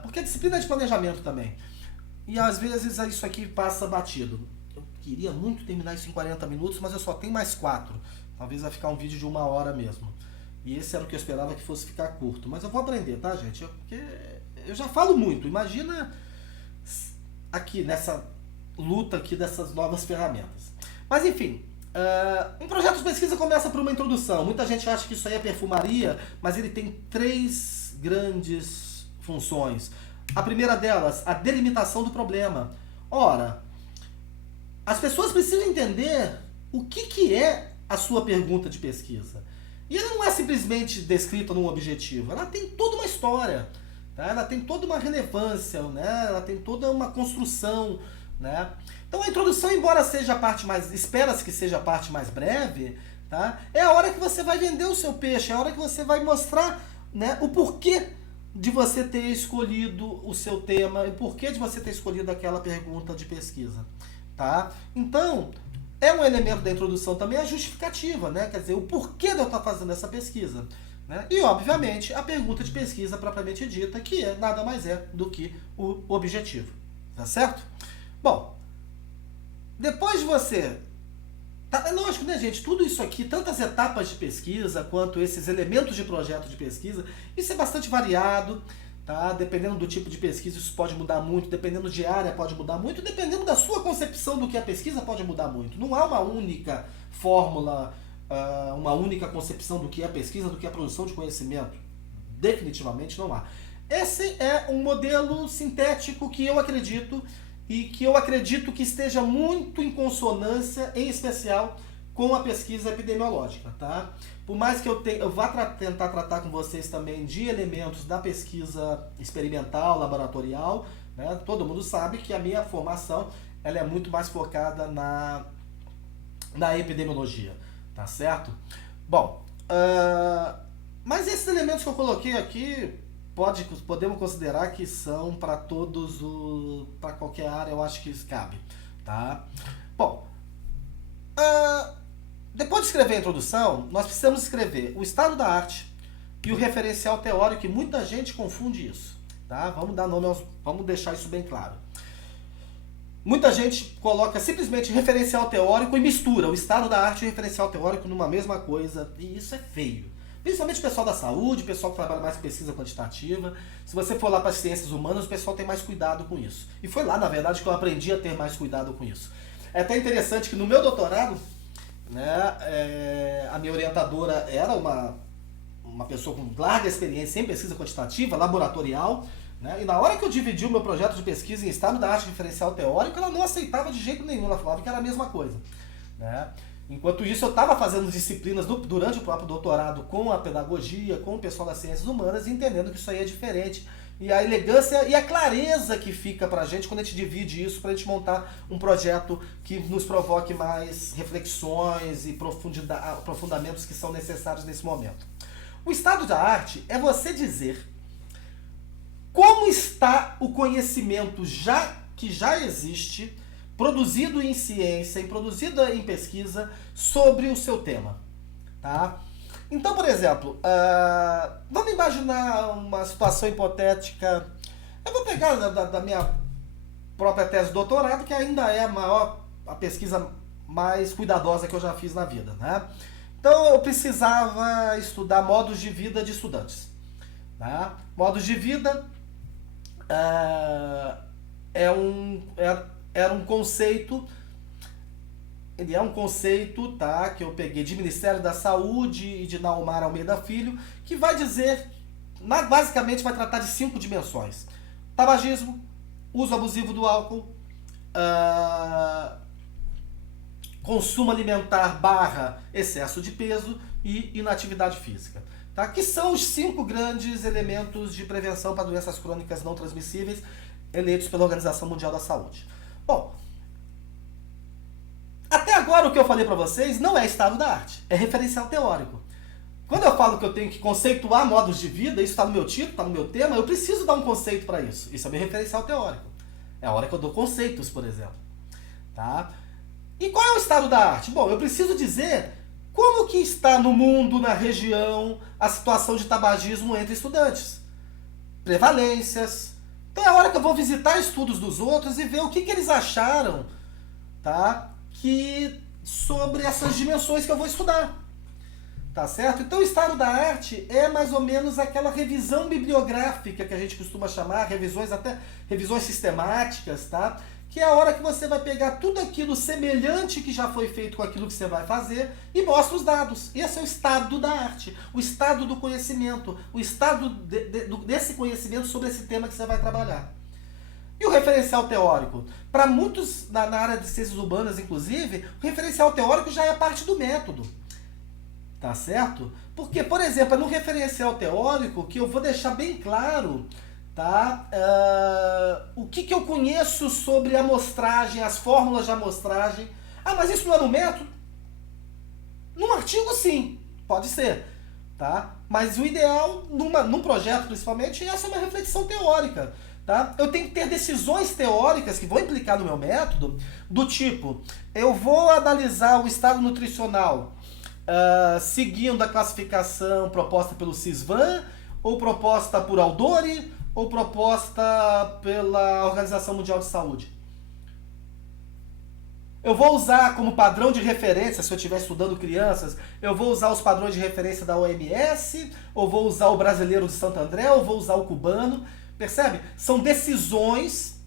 Porque a disciplina é de planejamento também. E às vezes isso aqui passa batido. Eu queria muito terminar isso em 40 minutos, mas eu só tenho mais 4. Talvez vai ficar um vídeo de 1 hora mesmo. E esse era o que eu esperava que fosse ficar curto. Mas eu vou aprender, tá, gente? Porque eu já falo muito. Imagina aqui, nessa luta aqui dessas novas ferramentas. Mas enfim, um projeto de pesquisa começa por uma introdução. Muita gente acha que isso aí é perfumaria, mas ele tem 3 grandes funções. A primeira delas, a delimitação do problema. Ora, as pessoas precisam entender o que é a sua pergunta de pesquisa. E ela não é simplesmente descrita num objetivo, ela tem toda uma história, tá? Ela tem toda uma relevância, né? Ela tem toda uma construção. Né? Então a introdução, embora seja a parte mais, espera-se que seja a parte mais breve, tá? É a hora que você vai vender o seu peixe, é a hora que você vai mostrar, né, o porquê de você ter escolhido o seu tema, o porquê de você ter escolhido aquela pergunta de pesquisa. Tá? Então, é um elemento da introdução também a justificativa, né? Quer dizer, o porquê de eu estar fazendo essa pesquisa. Né? E, obviamente, a pergunta de pesquisa propriamente dita, que nada mais é do que o objetivo. Tá certo? Bom, depois de você... É lógico, né, gente? Tudo isso aqui, tantas etapas de pesquisa, quanto esses elementos de projeto de pesquisa, isso é bastante variado, tá? Dependendo do tipo de pesquisa, isso pode mudar muito, dependendo de área, pode mudar muito, dependendo da sua concepção do que é pesquisa, pode mudar muito. Não há uma única fórmula, uma única concepção do que é pesquisa, do que é produção de conhecimento. Definitivamente não há. Esse é um modelo sintético que eu acredito e que eu acredito que esteja muito em consonância, em especial, com a pesquisa epidemiológica, tá? Por mais que eu vá tentar tratar com vocês também de elementos da pesquisa experimental, laboratorial, né? Todo mundo sabe que a minha formação ela é muito mais focada na epidemiologia, tá certo? Bom, mas esses elementos que eu coloquei aqui, podemos considerar que são para para qualquer área, eu acho que isso cabe, tá? Bom, depois de escrever a introdução, nós precisamos escrever o estado da arte e o referencial teórico, e muita gente confunde isso, tá? Vamos deixar isso bem claro. Muita gente coloca simplesmente referencial teórico e mistura o estado da arte e o referencial teórico numa mesma coisa, e isso é feio. Principalmente o pessoal da saúde, o pessoal que trabalha mais com pesquisa quantitativa. Se você for lá para as ciências humanas, o pessoal tem mais cuidado com isso. E foi lá, na verdade, que eu aprendi a ter mais cuidado com isso. É até interessante que no meu doutorado, né, a minha orientadora era uma pessoa com larga experiência em pesquisa quantitativa, laboratorial, né, e na hora que eu dividi o meu projeto de pesquisa em estado da arte e referencial teórico, ela não aceitava de jeito nenhum, ela falava que era a mesma coisa. Né? Enquanto isso, eu estava fazendo disciplinas durante o próprio doutorado com a pedagogia, com o pessoal das ciências humanas, entendendo que isso aí é diferente. e a elegância e a clareza que fica pra gente quando a gente divide isso, pra gente montar um projeto que nos provoque mais reflexões e aprofundamentos que são necessários nesse momento. O estado da arte é você dizer como está o conhecimento que já existe, produzido em ciência e produzido em pesquisa sobre o seu tema. Tá? Então, por exemplo, vamos imaginar uma situação hipotética. Eu vou pegar da minha própria tese de doutorado, que ainda é a pesquisa mais cuidadosa que eu já fiz na vida. Né? Então, eu precisava estudar modos de vida de estudantes. Tá? Modos de vida era um conceito. Ele é um conceito, tá, que eu peguei de Ministério da Saúde e de Naumar Almeida Filho, que vai dizer, basicamente vai tratar de 5 dimensões. Tabagismo, uso abusivo do álcool, consumo alimentar / excesso de peso e inatividade física. Tá? Que são os 5 grandes elementos de prevenção para doenças crônicas não transmissíveis eleitos pela Organização Mundial da Saúde. Bom, até agora o que eu falei para vocês não é estado da arte, é referencial teórico. Quando eu falo que eu tenho que conceituar modos de vida, isso está no meu título, está no meu tema, eu preciso dar um conceito para isso. Isso é meu referencial teórico. É a hora que eu dou conceitos, por exemplo. Tá? E qual é o estado da arte? Bom, eu preciso dizer como que está no mundo, na região, a situação de tabagismo entre estudantes. Prevalências. Então é a hora que eu vou visitar estudos dos outros e ver o que eles acharam, tá? Sobre essas dimensões que eu vou estudar. Tá certo? Então o estado da arte é mais ou menos aquela revisão bibliográfica que a gente costuma chamar, revisões sistemáticas, tá? Que é a hora que você vai pegar tudo aquilo semelhante que já foi feito com aquilo que você vai fazer e mostra os dados. Esse é o estado da arte, o estado do conhecimento, o estado desse conhecimento sobre esse tema que você vai trabalhar. E o referencial teórico? Para muitos, na área de ciências urbanas, inclusive, o referencial teórico já é parte do método. Tá certo? Porque, por exemplo, é no referencial teórico que eu vou deixar bem claro, tá? O que eu conheço sobre a amostragem, as fórmulas de amostragem. Ah, mas isso não é no método? Num artigo, sim. Pode ser. Tá? Mas o ideal, num projeto principalmente, essa é uma reflexão teórica. Tá? Eu tenho que ter decisões teóricas que vão implicar no meu método, do tipo, eu vou analisar o estado nutricional seguindo a classificação proposta pelo CISVAN, ou proposta por Aldori, ou proposta pela Organização Mundial de Saúde. Eu vou usar como padrão de referência, se eu estiver estudando crianças, eu vou usar os padrões de referência da OMS, ou vou usar o brasileiro de Santo André, ou vou usar o cubano. Percebe? São decisões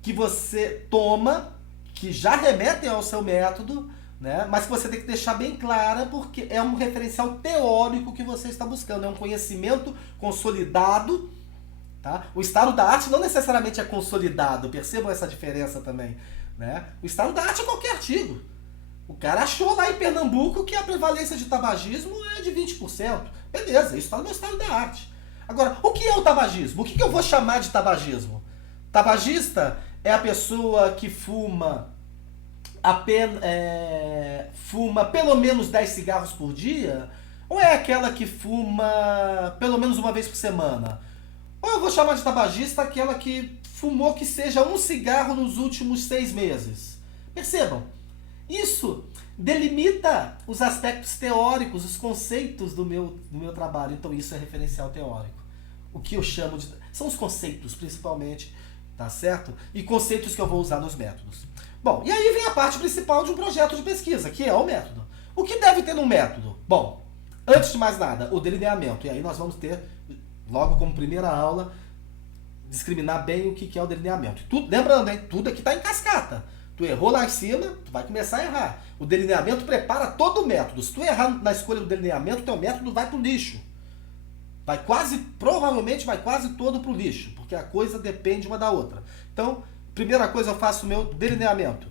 que você toma, que já remetem ao seu método, né? Mas que você tem que deixar bem clara, porque é um referencial teórico que você está buscando, é um conhecimento consolidado. Tá? O estado da arte não necessariamente é consolidado, percebam essa diferença também. Né? O estado da arte é qualquer artigo. O cara achou lá em Pernambuco que a prevalência de tabagismo é de 20%. Beleza, isso está no meu estado da arte. Agora, o que é o tabagismo? O que eu vou chamar de tabagismo? Tabagista é a pessoa que fuma pelo menos 10 cigarros por dia? Ou é aquela que fuma pelo menos uma vez por semana? Ou eu vou chamar de tabagista aquela que fumou que seja um cigarro nos últimos 6 meses? Percebam, isso delimita os aspectos teóricos, os conceitos do meu trabalho. Então isso é referencial teórico. O que eu chamo de... são os conceitos, principalmente, tá certo? E conceitos que eu vou usar nos métodos. Bom, e aí vem a parte principal de um projeto de pesquisa, que é o método. O que deve ter no método? Bom, antes de mais nada, o delineamento. E aí nós vamos ter, logo como primeira aula, discriminar bem o que é o delineamento. Tudo, lembrando, hein? Tudo aqui está em cascata. Tu errou lá em cima, tu vai começar a errar. O delineamento prepara todo o método. Se tu errar na escolha do delineamento, teu método vai pro lixo. Provavelmente vai quase todo pro lixo, porque a coisa depende uma da outra. Então, primeira coisa, eu faço o meu delineamento.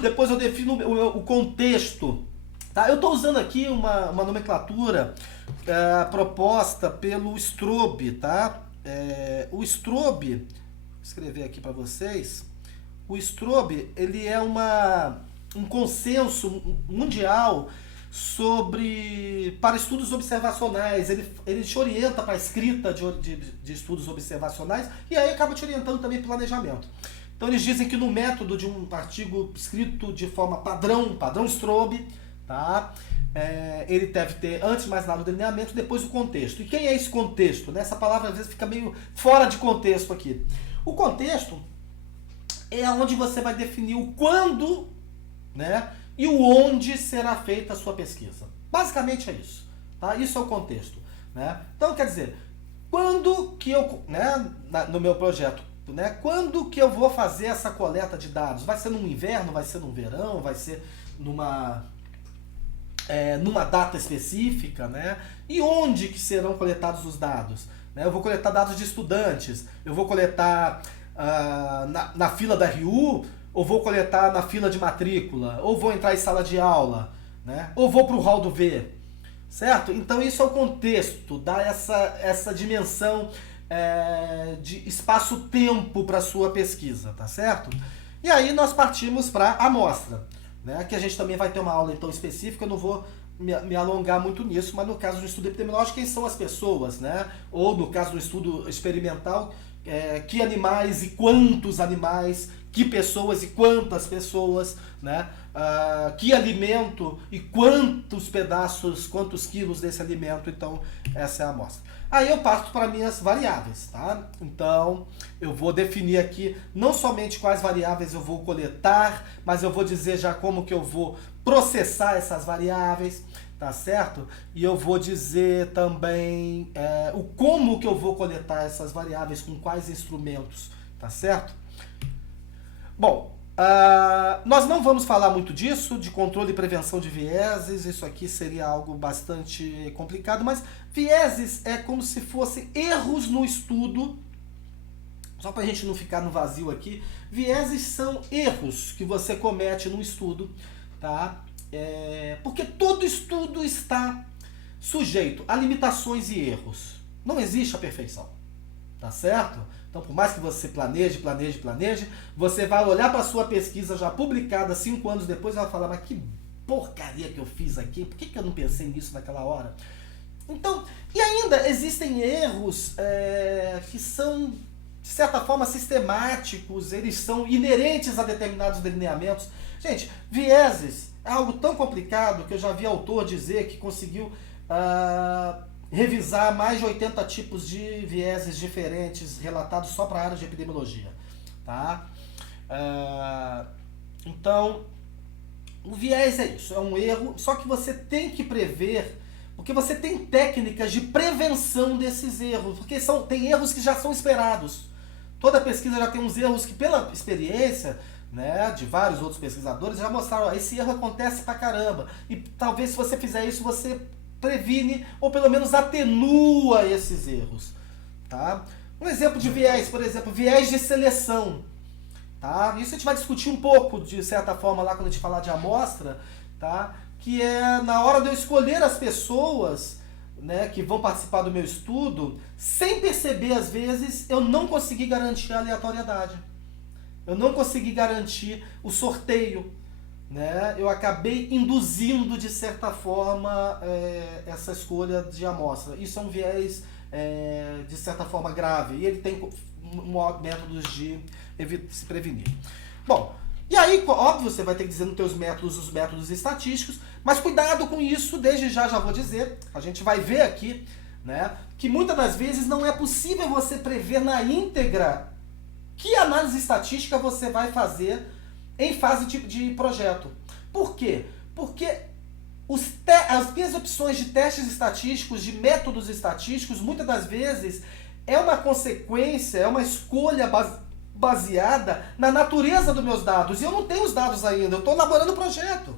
Depois eu defino o contexto. Tá? Eu estou usando aqui uma nomenclatura proposta pelo Strobe, tá? o Strobe, vou escrever aqui para vocês, o Strobe, ele é um consenso mundial para estudos observacionais. Ele te orienta para a escrita de estudos observacionais e aí acaba te orientando também para o planejamento. Então eles dizem que no método de um artigo escrito de forma padrão Strobe, tá? Ele deve ter, antes de mais nada, o delineamento, depois o contexto. E quem é esse contexto? Essa palavra às vezes fica meio fora de contexto aqui. O contexto é onde você vai definir o quando, né, e o onde será feita a sua pesquisa. Basicamente é isso. Tá? Isso é o contexto. Né? Então, quer dizer, quando que eu, né, no meu projeto, né, quando que eu vou fazer essa coleta de dados? Vai ser no inverno, vai ser no verão, vai ser numa data específica, né? E onde que serão coletados os dados? Né? Eu vou coletar dados de estudantes, eu vou coletar na fila da RU, ou vou coletar na fila de matrícula, ou vou entrar em sala de aula, né? Ou vou para o hall do V, certo? Então isso é o contexto, dá essa dimensão de espaço-tempo para a sua pesquisa, tá certo? E aí nós partimos para a amostra, né? Que a gente também vai ter uma aula então específica, eu não vou me alongar muito nisso, mas no caso do estudo epidemiológico, quem são as pessoas, né? Ou no caso do estudo experimental, que animais e quantos animais, que pessoas e quantas pessoas, né? Que alimento e quantos pedaços, quantos quilos desse alimento. Então essa é a amostra. Aí eu parto para minhas variáveis, tá? Então eu vou definir aqui não somente quais variáveis eu vou coletar, mas eu vou dizer já como que eu vou processar essas variáveis, tá certo? E eu vou dizer também o como que eu vou coletar essas variáveis, com quais instrumentos, tá certo? Bom, nós não vamos falar muito disso, de controle e prevenção de vieses, isso aqui seria algo bastante complicado, mas vieses é como se fossem erros no estudo, só para a gente não ficar no vazio aqui. Vieses são erros que você comete no estudo, tá? Porque todo estudo está sujeito a limitações e erros. Não existe a perfeição, tá certo? Então, por mais que você planeje, você vai olhar para a sua pesquisa já publicada 5 anos depois e vai falar, mas que porcaria que eu fiz aqui, por que eu não pensei nisso naquela hora? Então, e ainda existem erros que são, de certa forma, sistemáticos, eles são inerentes a determinados delineamentos. Gente, vieses é algo tão complicado que eu já vi autor dizer que conseguiu revisar mais de 80 tipos de vieses diferentes relatados só para a área de epidemiologia. Tá? Então, o viés é isso, é um erro, só que você tem que prever, porque você tem técnicas de prevenção desses erros, porque tem erros que já são esperados. Toda pesquisa já tem uns erros que, pela experiência, né, de vários outros pesquisadores, já mostraram, ó, esse erro acontece pra caramba, e talvez se você fizer isso, você previne ou pelo menos atenua esses erros. Tá? Um exemplo de viés, por exemplo, viés de seleção. Tá? Isso a gente vai discutir um pouco, de certa forma, lá quando a gente falar de amostra, tá? Que é na hora de eu escolher as pessoas, né, que vão participar do meu estudo, sem perceber, às vezes, eu não consegui garantir a aleatoriedade. Eu não consegui garantir o sorteio. Né? Eu acabei induzindo, de certa forma, essa escolha de amostra. Isso é um viés, de certa forma, grave. E ele tem métodos de se prevenir. Bom, e aí, óbvio, você vai ter que dizer nos teus métodos os métodos estatísticos, mas cuidado com isso, desde já vou dizer, a gente vai ver aqui, né, que muitas das vezes não é possível você prever na íntegra que análise estatística você vai fazer em fase de projeto. Por quê? Porque as minhas opções de testes estatísticos, de métodos estatísticos, muitas das vezes é uma consequência, é uma escolha baseada na natureza dos meus dados. E eu não tenho os dados ainda, eu estou elaborando o projeto.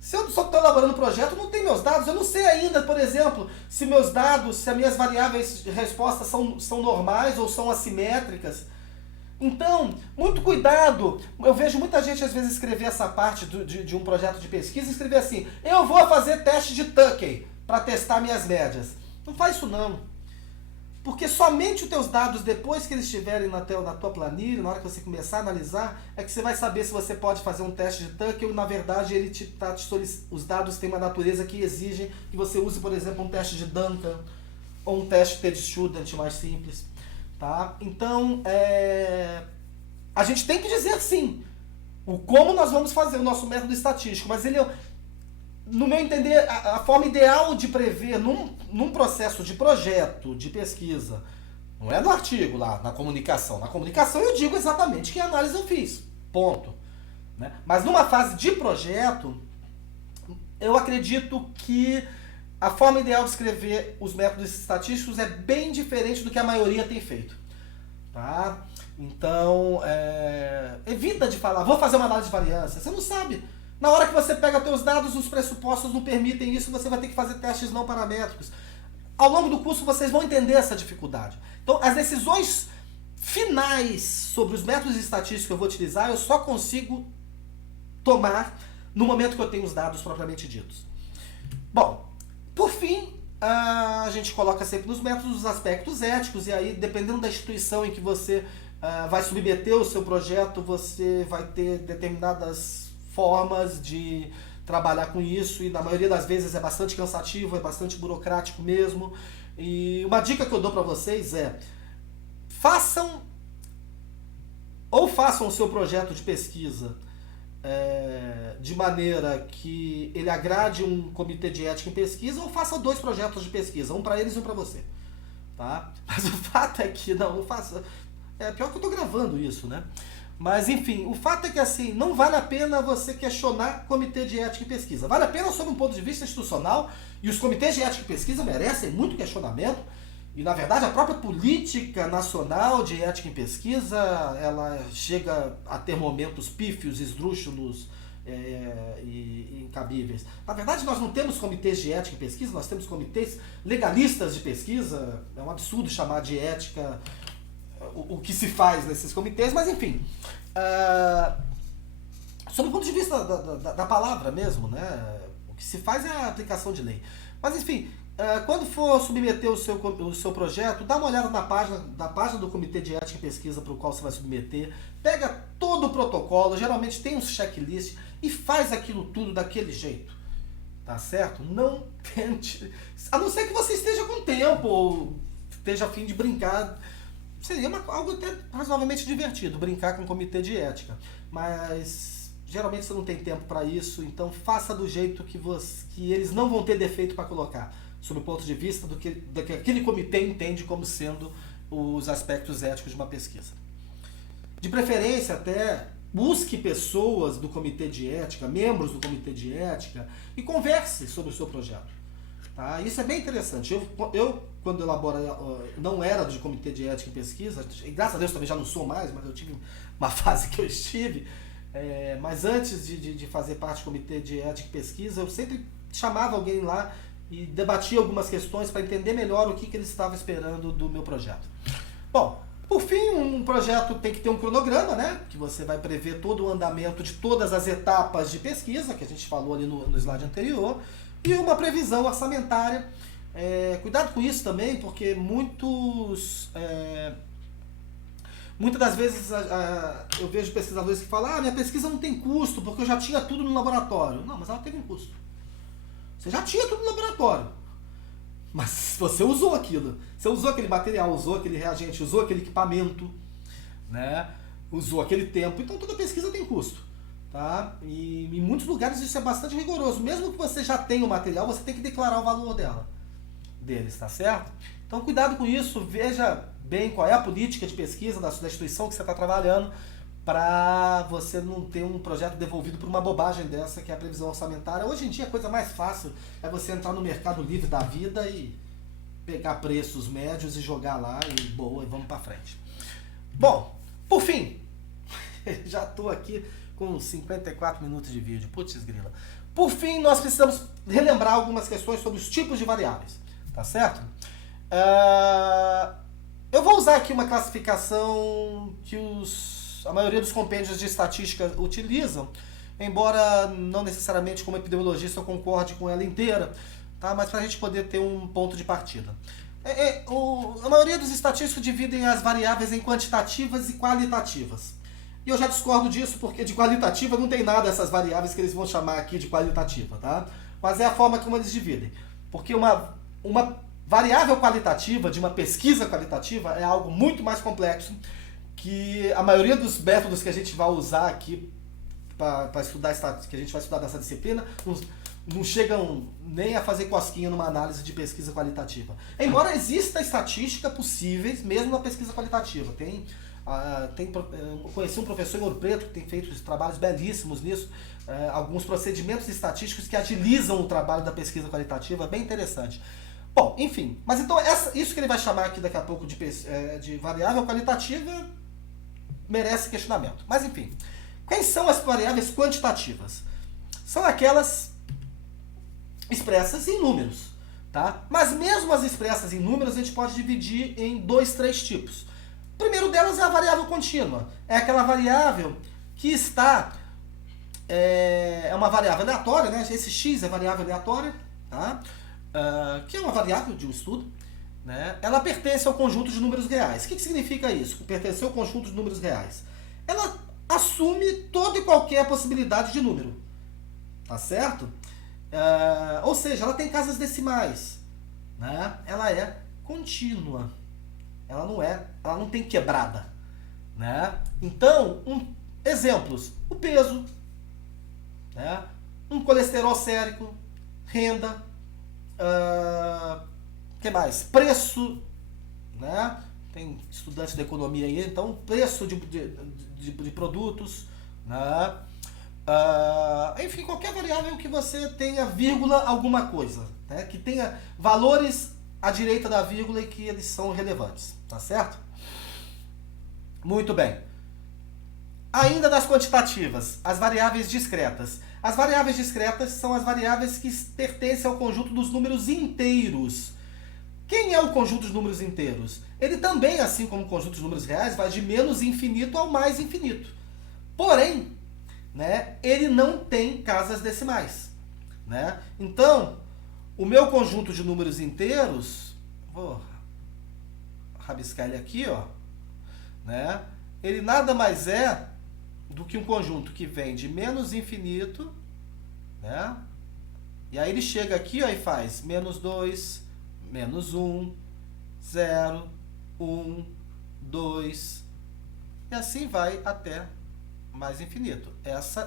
Se eu só estou elaborando o projeto, eu não tenho meus dados. Eu não sei ainda, por exemplo, se meus dados, se as minhas variáveis de resposta são normais ou são assimétricas. Então, muito cuidado. Eu vejo muita gente às vezes escrever essa parte de um projeto de pesquisa, escrever assim, eu vou fazer teste de Tukey para testar minhas médias. Não faz isso não. Porque somente os teus dados, depois que eles estiverem na tua planilha, na hora que você começar a analisar, é que você vai saber se você pode fazer um teste de Tucker ou, na verdade, os dados têm uma natureza que exigem que você use, por exemplo, um teste de Duncan ou um teste TED-Student mais simples. Tá? Então, a gente tem que dizer sim o como nós vamos fazer o nosso método estatístico, mas ele, no meu entender, a forma ideal de prever num processo de projeto, de pesquisa, não é no artigo lá, na comunicação. Na comunicação eu digo exatamente que análise eu fiz, ponto. Né? Mas numa fase de projeto, eu acredito que a forma ideal de escrever os métodos estatísticos é bem diferente do que a maioria tem feito. Tá? Então, evita de falar, vou fazer uma análise de variância. Você não sabe. Na hora que você pega seus dados, os pressupostos não permitem isso, você vai ter que fazer testes não paramétricos. Ao longo do curso, vocês vão entender essa dificuldade. Então, as decisões finais sobre os métodos estatísticos que eu vou utilizar, eu só consigo tomar no momento que eu tenho os dados propriamente ditos. Bom, por fim, a gente coloca sempre nos métodos os aspectos éticos, e aí, dependendo da instituição em que você vai submeter o seu projeto, você vai ter determinadas formas de trabalhar com isso, e na maioria das vezes é bastante cansativo, é bastante burocrático mesmo. E uma dica que eu dou para vocês é: façam o seu projeto de pesquisa de maneira que ele agrade um comitê de ética em pesquisa, ou faça 2 projetos de pesquisa, um para eles e um para você. Tá? Mas o fato é que não faça. É pior que eu estou gravando isso, né? Mas enfim, o fato é que assim, não vale a pena você questionar comitê de ética em pesquisa. Vale a pena sob um ponto de vista institucional, e os comitês de ética em pesquisa merecem muito questionamento, e na verdade a própria política nacional de ética em pesquisa, ela chega a ter momentos pífios, esdrúxulos e incabíveis. Na verdade nós não temos comitês de ética em pesquisa, nós temos comitês legalistas de pesquisa. É um absurdo chamar de ética o que se faz nesses comitês, mas enfim, sob o ponto de vista da palavra mesmo, né, o que se faz é a aplicação de lei. Mas enfim, quando for submeter o seu projeto, dá uma olhada na página do Comitê de Ética e Pesquisa para o qual você vai submeter, pega todo o protocolo, geralmente tem uns checklists, e faz aquilo tudo daquele jeito. Tá certo? Não tente, a não ser que você esteja com tempo ou esteja a fim de brincar. Seria algo até razoavelmente divertido, brincar com o comitê de ética. Mas geralmente você não tem tempo para isso, então faça do jeito que eles não vão ter defeito para colocar, sob o ponto de vista do que aquele comitê entende como sendo os aspectos éticos de uma pesquisa. De preferência até, busque pessoas do comitê de ética, membros do comitê de ética, e converse sobre o seu projeto. Tá? Isso é bem interessante. Eu quando não era de comitê de ética e pesquisa, e graças a Deus também já não sou mais, mas eu tive uma fase que eu estive, mas antes de fazer parte do comitê de ética e pesquisa, eu sempre chamava alguém lá e debatia algumas questões para entender melhor o que eles estavam esperando do meu projeto. Bom, por fim, um projeto tem que ter um cronograma, né? Que você vai prever todo o andamento de todas as etapas de pesquisa, que a gente falou ali no slide anterior, e uma previsão orçamentária. Cuidado com isso também, porque muitas das vezes eu vejo pesquisadores que falam: minha pesquisa não tem custo, porque eu já tinha tudo no laboratório. Não, mas ela teve um custo. Você já tinha tudo no laboratório, mas você usou aquilo. Você usou aquele material, usou aquele reagente, usou aquele equipamento, né? Usou aquele tempo. Então toda pesquisa tem custo. Tá? E em muitos lugares isso é bastante rigoroso. Mesmo que você já tenha o material, você tem que declarar o valor deles, tá certo? Então cuidado com isso, veja bem qual é a política de pesquisa da instituição que você está trabalhando, para você não ter um projeto devolvido por uma bobagem dessa, que é a previsão orçamentária. Hoje em dia a coisa mais fácil é você entrar no Mercado Livre da vida e pegar preços médios e jogar lá e boa, e vamos para frente. Bom, por fim, já estou aqui com 54 minutos de vídeo, putz grila. Por fim, nós precisamos relembrar algumas questões sobre os tipos de variáveis, tá certo? Eu vou usar aqui uma classificação que a maioria dos compêndios de estatística utilizam, embora não necessariamente como epidemiologista eu concorde com ela inteira, tá? Mas para a gente poder ter um ponto de partida. A maioria dos estatísticos dividem as variáveis em quantitativas e qualitativas. E eu já discordo disso, porque de qualitativa não tem nada essas variáveis que eles vão chamar aqui de qualitativa, tá? Mas é a forma como eles dividem. Porque uma variável qualitativa de uma pesquisa qualitativa é algo muito mais complexo que a maioria dos métodos que a gente vai usar aqui para estudar que a gente vai estudar nessa disciplina não chegam nem a fazer cosquinha numa análise de pesquisa qualitativa. Embora exista estatística possíveis mesmo na pesquisa qualitativa. Conheci um professor em Ouro Preto que tem feito trabalhos belíssimos nisso, alguns procedimentos estatísticos que agilizam o trabalho da pesquisa qualitativa, bem interessante. Bom, enfim, mas então isso que ele vai chamar aqui daqui a pouco de variável qualitativa merece questionamento. Mas enfim, quais são as variáveis quantitativas? São aquelas expressas em números, tá? Mas mesmo as expressas em números a gente pode dividir em 3 tipos. O primeiro delas é a variável contínua. É aquela variável que está... É uma variável aleatória, né? Esse x é variável aleatória, tá? Que é uma variável de um estudo, né? Ela pertence ao conjunto de números reais. O que significa isso? Pertencer ao conjunto de números reais. Ela assume toda e qualquer possibilidade de número, tá certo? Ou seja, ela tem casas decimais, né? Ela é contínua. Ela não tem quebrada, né? Então, exemplos: o peso, né? Um colesterol sérico, renda, que mais? Preço, né? Tem estudantes de economia aí, então preço de produtos, né? Enfim, qualquer variável que você tenha vírgula alguma coisa, né? Que tenha valores à direita da vírgula e que eles são relevantes, tá certo? Muito bem. Ainda das quantitativas, as variáveis discretas. As variáveis discretas são as variáveis que pertencem ao conjunto dos números inteiros. Quem é o conjunto de números inteiros? Ele também, assim como o conjunto de números reais, vai de menos infinito ao mais infinito. Porém, né, ele não tem casas decimais, né? Então, o meu conjunto de números inteiros, vou rabiscar ele aqui, ó, né? Ele nada mais é do que um conjunto que vem de menos infinito, né? E aí ele chega aqui, ó, e faz menos 2, menos 1, 0, 1, 2, e assim vai até mais infinito.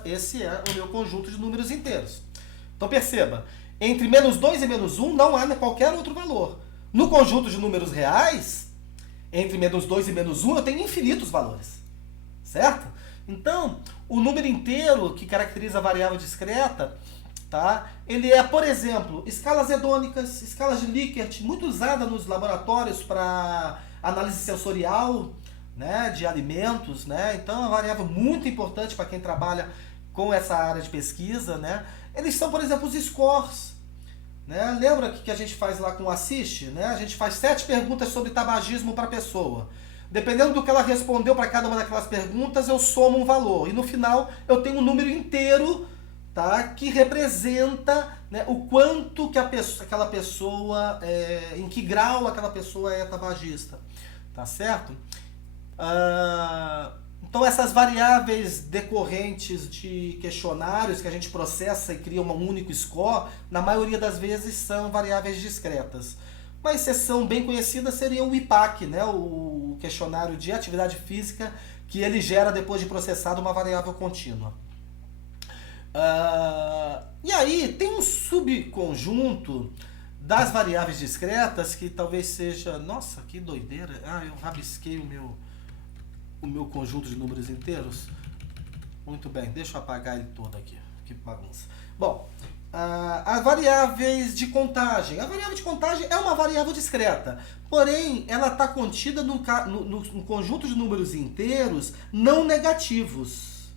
Esse é o meu conjunto de números inteiros. Então perceba, entre menos 2 e menos 1 não há qualquer outro valor. No conjunto de números reais, entre menos 2 e menos 1 eu tenho infinitos valores, certo? Então, o número inteiro que caracteriza a variável discreta, tá? Ele é, por exemplo, escalas hedônicas, escalas de Likert, muito usada nos laboratórios para análise sensorial, né, de alimentos, né? Então é uma variável muito importante para quem trabalha com essa área de pesquisa, né? Eles são, por exemplo, os scores, né? Lembra que a gente faz lá com o Assist, né? A gente faz 7 perguntas sobre tabagismo para a pessoa. Dependendo do que ela respondeu para cada uma daquelas perguntas, eu somo um valor. E no final eu tenho um número inteiro, tá, que representa, né, o quanto que aquela pessoa, em que grau aquela pessoa é tabagista. Tá certo? Então essas variáveis decorrentes de questionários que a gente processa e cria um único score, na maioria das vezes são variáveis discretas. Uma exceção bem conhecida seria o IPAC, né? O questionário de atividade física, que ele gera depois de processado uma variável contínua. E aí tem um subconjunto das variáveis discretas que talvez seja... Nossa, que doideira! Eu rabisquei o meu conjunto de números inteiros. Muito bem, deixa eu apagar ele todo aqui. Que bagunça. Bom, as variáveis de contagem. A variável de contagem é uma variável discreta, porém ela está contida no conjunto de números inteiros não negativos.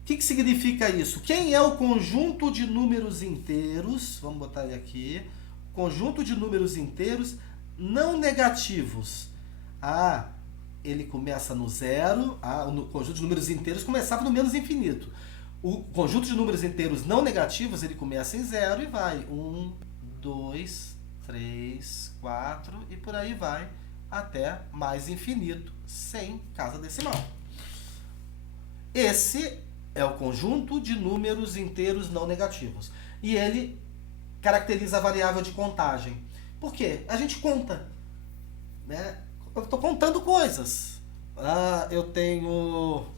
O que significa isso? Quem é o conjunto de números inteiros? Vamos botar ele aqui. Conjunto de números inteiros não negativos. Ele começa no zero. O conjunto de números inteiros começava no menos infinito. O conjunto de números inteiros não negativos, ele começa em zero e vai 1, 2, 3, 4 e por aí vai até mais infinito, sem casa decimal. Esse é o conjunto de números inteiros não negativos. E ele caracteriza a variável de contagem. Por quê? A gente conta, né? Eu estou contando coisas. Eu tenho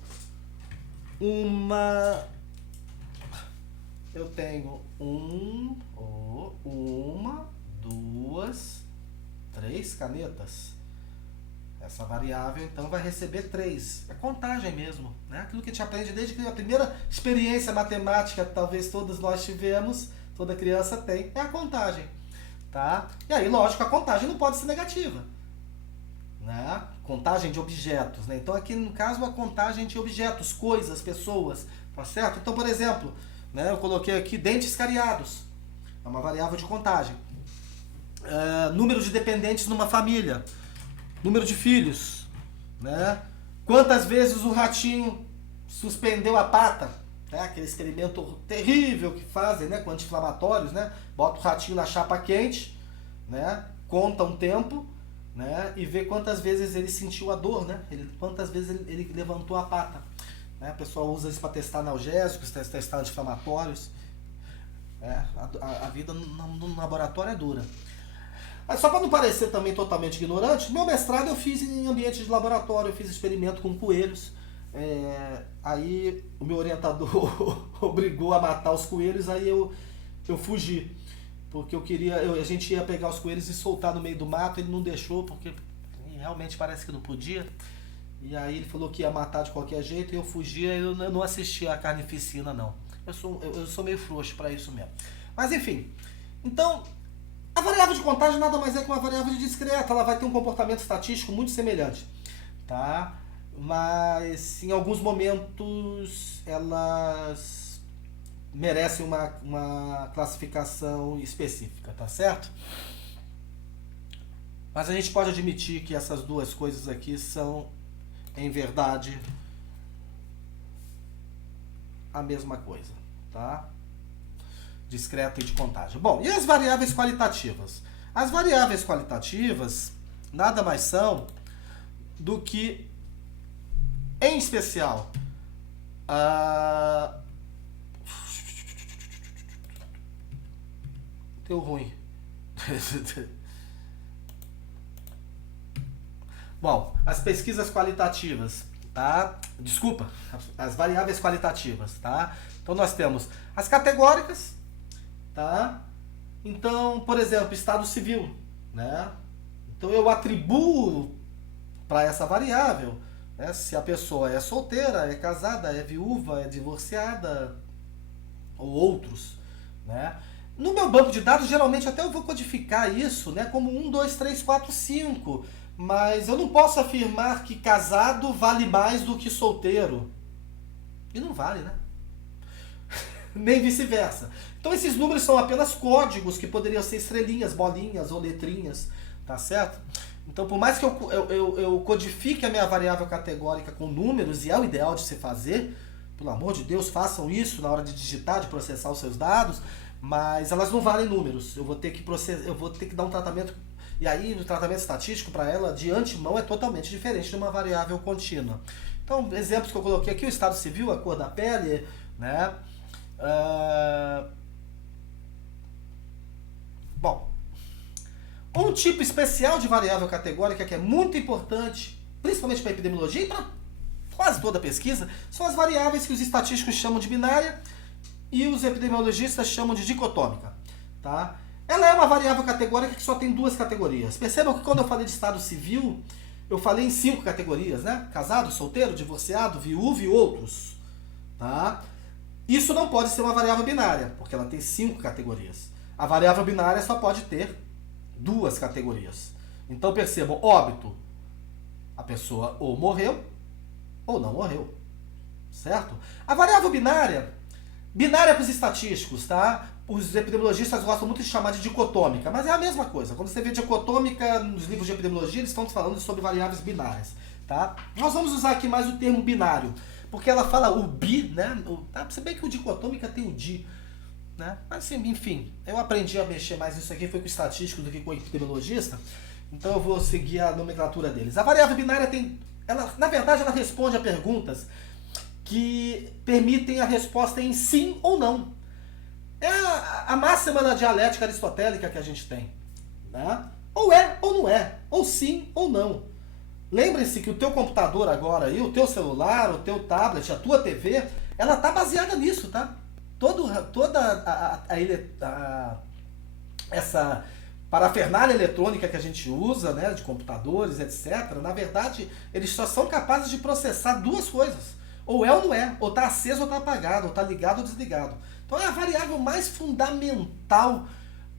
uma, duas, 3 canetas. Essa variável, então, vai receber 3. É contagem mesmo, né? Aquilo que a gente aprende desde que a primeira experiência matemática, talvez todos nós tivemos, toda criança tem, é a contagem, tá? E aí, lógico, a contagem não pode ser negativa, né? Contagem de objetos, né? Então, aqui, no caso, a contagem de objetos, coisas, pessoas, tá certo? Então, por exemplo, né, eu coloquei aqui dentes cariados. É uma variável de contagem. Número de dependentes numa família. Número de filhos, né? Quantas vezes o ratinho suspendeu a pata, né? Aquele experimento terrível que fazem, né, com anti-inflamatórios, né? Bota o ratinho na chapa quente, né? Conta um tempo, né? E vê quantas vezes ele sentiu a dor, né? Quantas vezes ele levantou a pata, né? O pessoal usa isso para testar analgésicos, testar anti-inflamatórios. A vida no laboratório é dura. Só para não parecer também totalmente ignorante, meu mestrado eu fiz em ambiente de laboratório, eu fiz experimento com coelhos. Aí o meu orientador obrigou a matar os coelhos, aí eu fugi. Porque a gente ia pegar os coelhos e soltar no meio do mato, ele não deixou, porque realmente parece que não podia. E aí ele falou que ia matar de qualquer jeito, e eu fugi, eu não assisti a carnificina não. Eu sou meio frouxo para isso mesmo. Mas enfim, então... A variável de contagem nada mais é que uma variável discreta, ela vai ter um comportamento estatístico muito semelhante, tá? Mas em alguns momentos elas merecem uma classificação específica, tá certo? Mas a gente pode admitir que essas duas coisas aqui são, em verdade, a mesma coisa, tá? Discreta e de contagem. Bom, e as variáveis qualitativas? As variáveis qualitativas nada mais são do que, em especial, deu ruim. Bom, as pesquisas qualitativas, tá? Desculpa, as variáveis qualitativas, tá? Então nós temos as categóricas, tá? Então, por exemplo, estado civil, né? Então eu atribuo para essa variável, né, se a pessoa é solteira, é casada, é viúva, é divorciada ou outros, né? No meu banco de dados, geralmente até eu vou codificar isso, né, como 1, 2, 3, 4, 5, mas eu não posso afirmar que casado vale mais do que solteiro. E não vale, né? Nem vice-versa. Então esses números são apenas códigos que poderiam ser estrelinhas, bolinhas ou letrinhas, tá certo? Então por mais que eu codifique a minha variável categórica com números, e é o ideal de se fazer, pelo amor de Deus, façam isso na hora de digitar, de processar os seus dados, mas elas não valem números. Eu vou ter que dar um tratamento, e aí o tratamento estatístico para ela de antemão é totalmente diferente de uma variável contínua. Então exemplos que eu coloquei aqui, o estado civil, a cor da pele, né? Bom, um tipo especial de variável categórica que é muito importante, principalmente para a epidemiologia e para quase toda a pesquisa, são as variáveis que os estatísticos chamam de binária e os epidemiologistas chamam de dicotômica, tá? Ela é uma variável categórica que só tem 2 categorias. Percebam que quando eu falei de estado civil, eu falei em 5 categorias, né? Casado, solteiro, divorciado, viúvo e outros, tá? Isso não pode ser uma variável binária, porque ela tem 5 categorias. A variável binária só pode ter 2 categorias. Então percebam, óbito, a pessoa ou morreu ou não morreu, certo? A variável binária para os estatísticos, tá? Os epidemiologistas gostam muito de chamar de dicotômica, mas é a mesma coisa. Quando você vê dicotômica nos livros de epidemiologia, eles estão falando sobre variáveis binárias, tá? Nós vamos usar aqui mais o termo binário, porque ela fala o bi, né? Se bem que o dicotômica tem o di, né? Mas assim, enfim, eu aprendi a mexer mais nisso aqui, foi com estatístico do que com epidemiologista, então eu vou seguir a nomenclatura deles. A variável binária na verdade, ela responde a perguntas que permitem a resposta em sim ou não. É a máxima da dialética aristotélica que a gente tem, né? Ou é ou não é, ou sim ou não. Lembre-se que o teu computador agora, aí, o teu celular, o teu tablet, a tua TV, ela está baseada nisso, tá? Essa parafernália eletrônica que a gente usa, né, de computadores, etc., na verdade, eles só são capazes de processar duas coisas. Ou é ou não é, ou está aceso ou está apagado, ou está ligado ou desligado. Então é a variável mais fundamental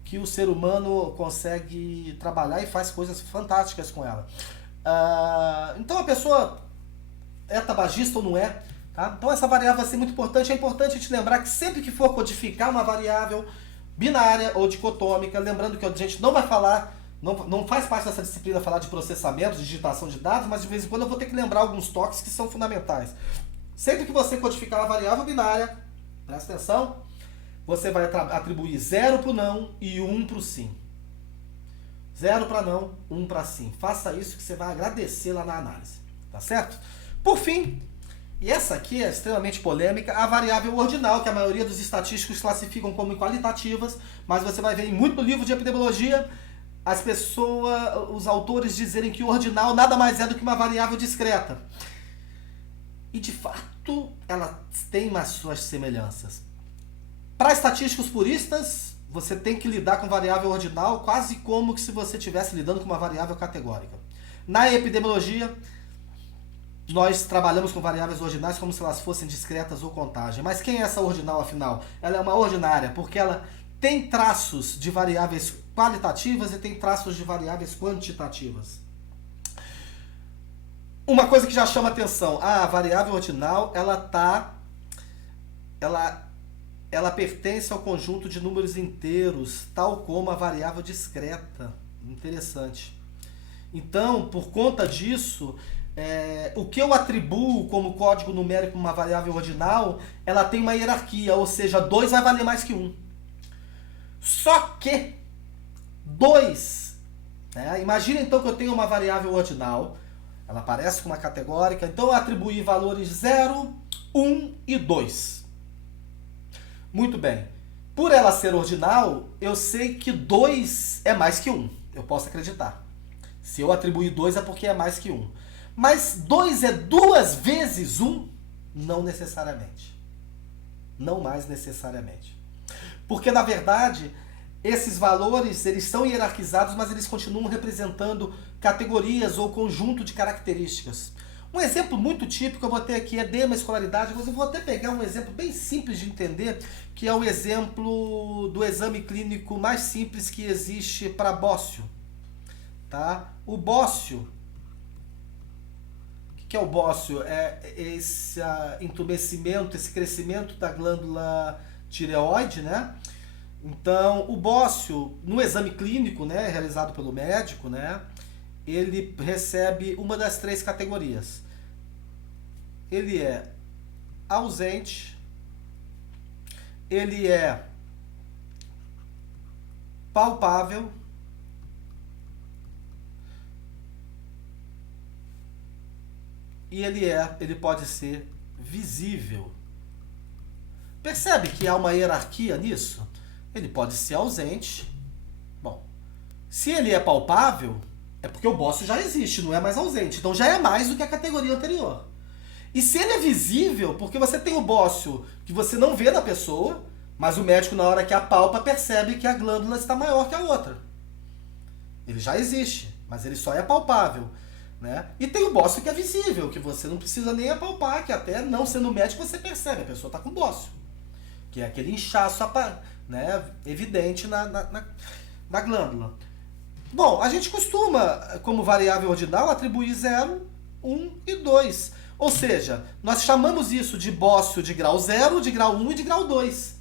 que o ser humano consegue trabalhar e faz coisas fantásticas com ela. Então a pessoa é tabagista ou não é? Tá? Então essa variável vai ser muito importante. É importante te lembrar que sempre que for codificar uma variável binária ou dicotômica, lembrando que a gente não vai falar, não faz parte dessa disciplina falar de processamento, de digitação de dados, mas de vez em quando eu vou ter que lembrar alguns toques que são fundamentais. Sempre que você codificar uma variável binária, presta atenção, você vai atribuir 0 para o não e 1 para o sim. 0 para não, 1 para sim. Faça isso que você vai agradecer lá na análise. Tá certo? Por fim, e essa aqui é extremamente polêmica, a variável ordinal, que a maioria dos estatísticos classificam como qualitativas, mas você vai ver em muito livro de epidemiologia os autores dizerem que o ordinal nada mais é do que uma variável discreta. E de fato, ela tem as suas semelhanças. Para estatísticos puristas, você tem que lidar com variável ordinal quase como se você estivesse lidando com uma variável categórica. Na epidemiologia, nós trabalhamos com variáveis ordinais como se elas fossem discretas ou contagem. Mas quem é essa ordinal, afinal? Ela é uma ordinária, porque ela tem traços de variáveis qualitativas e tem traços de variáveis quantitativas. Uma coisa que já chama atenção, a variável ordinal, ela pertence ao conjunto de números inteiros, tal como a variável discreta. Interessante. Então, por conta disso, o que eu atribuo como código numérico para uma variável ordinal, ela tem uma hierarquia, ou seja, 2 vai valer mais que 1. Só que 2, imagina então que eu tenho uma variável ordinal, ela aparece com uma categórica, então eu atribuí valores 0, 1 e 2. Muito bem. Por ela ser ordinal, eu sei que 2 é mais que 1. Eu posso acreditar. Se eu atribuir 2 é porque é mais que 1. Mas 2 é 2 vezes 1? Não necessariamente. Não mais necessariamente. Porque, na verdade, esses valores eles são hierarquizados, mas eles continuam representando categorias ou conjunto de características. Um exemplo muito típico, eu botei aqui, é dema escolaridade, mas eu vou até pegar um exemplo bem simples de entender, que é o exemplo do exame clínico mais simples que existe para bócio. Tá? O bócio, o que é o bócio? É esse entumecimento, esse crescimento da glândula tireoide, né? Então, o bócio, no exame clínico, né, realizado pelo médico, né, ele recebe uma das 3 categorias. Ele é ausente, ele é palpável e ele pode ser visível. Percebe que há uma hierarquia nisso? Ele pode ser ausente. Bom, se ele é palpável, é porque o bócio já existe, não é mais ausente. Então já é mais do que a categoria anterior. E se ele é visível, porque você tem o bócio que você não vê na pessoa, mas o médico na hora que apalpa percebe que a glândula está maior que a outra. Ele já existe, mas ele só é palpável. Né? E tem o bócio que é visível, que você não precisa nem apalpar, que até não sendo médico você percebe, a pessoa está com bócio. Que é aquele inchaço, né, evidente na glândula. Bom, a gente costuma, como variável ordinal, atribuir 0, 1 e 2. Ou seja, nós chamamos isso de bócio de grau 0, de grau 1 e de grau 2.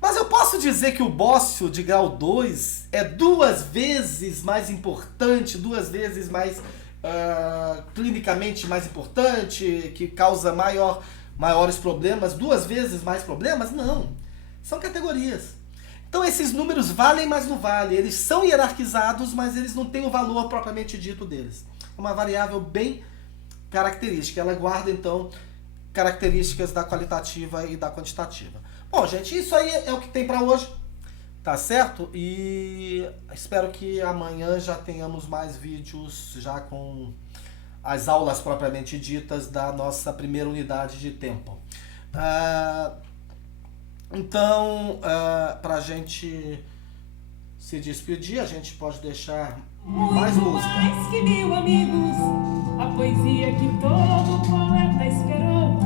Mas eu posso dizer que o bócio de grau 2 é 2 vezes mais importante, 2 vezes mais clinicamente mais importante, que causa maiores problemas, 2 vezes mais problemas? Não. São categorias. Então esses números valem, mas não valem. Eles são hierarquizados, mas eles não têm o valor propriamente dito deles. É uma variável bem característica. Ela guarda, então, características da qualitativa e da quantitativa. Bom, gente, isso aí é o que tem para hoje. Tá certo? E espero que amanhã já tenhamos mais vídeos já com as aulas propriamente ditas da nossa primeira unidade de tempo. Então, para a gente se despedir, a gente pode deixar mais música. Mais que 1000 amigos, a poesia que todo poeta esperou.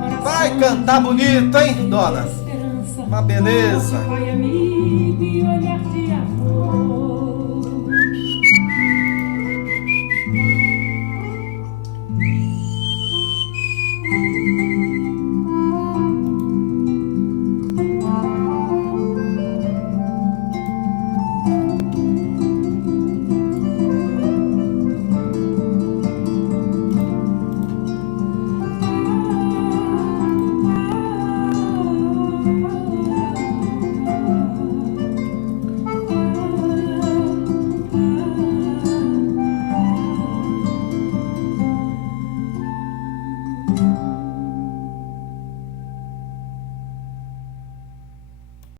Coração Vai cantar bonito, hein, dona? esperança, Uma beleza. pai amigo e olhar de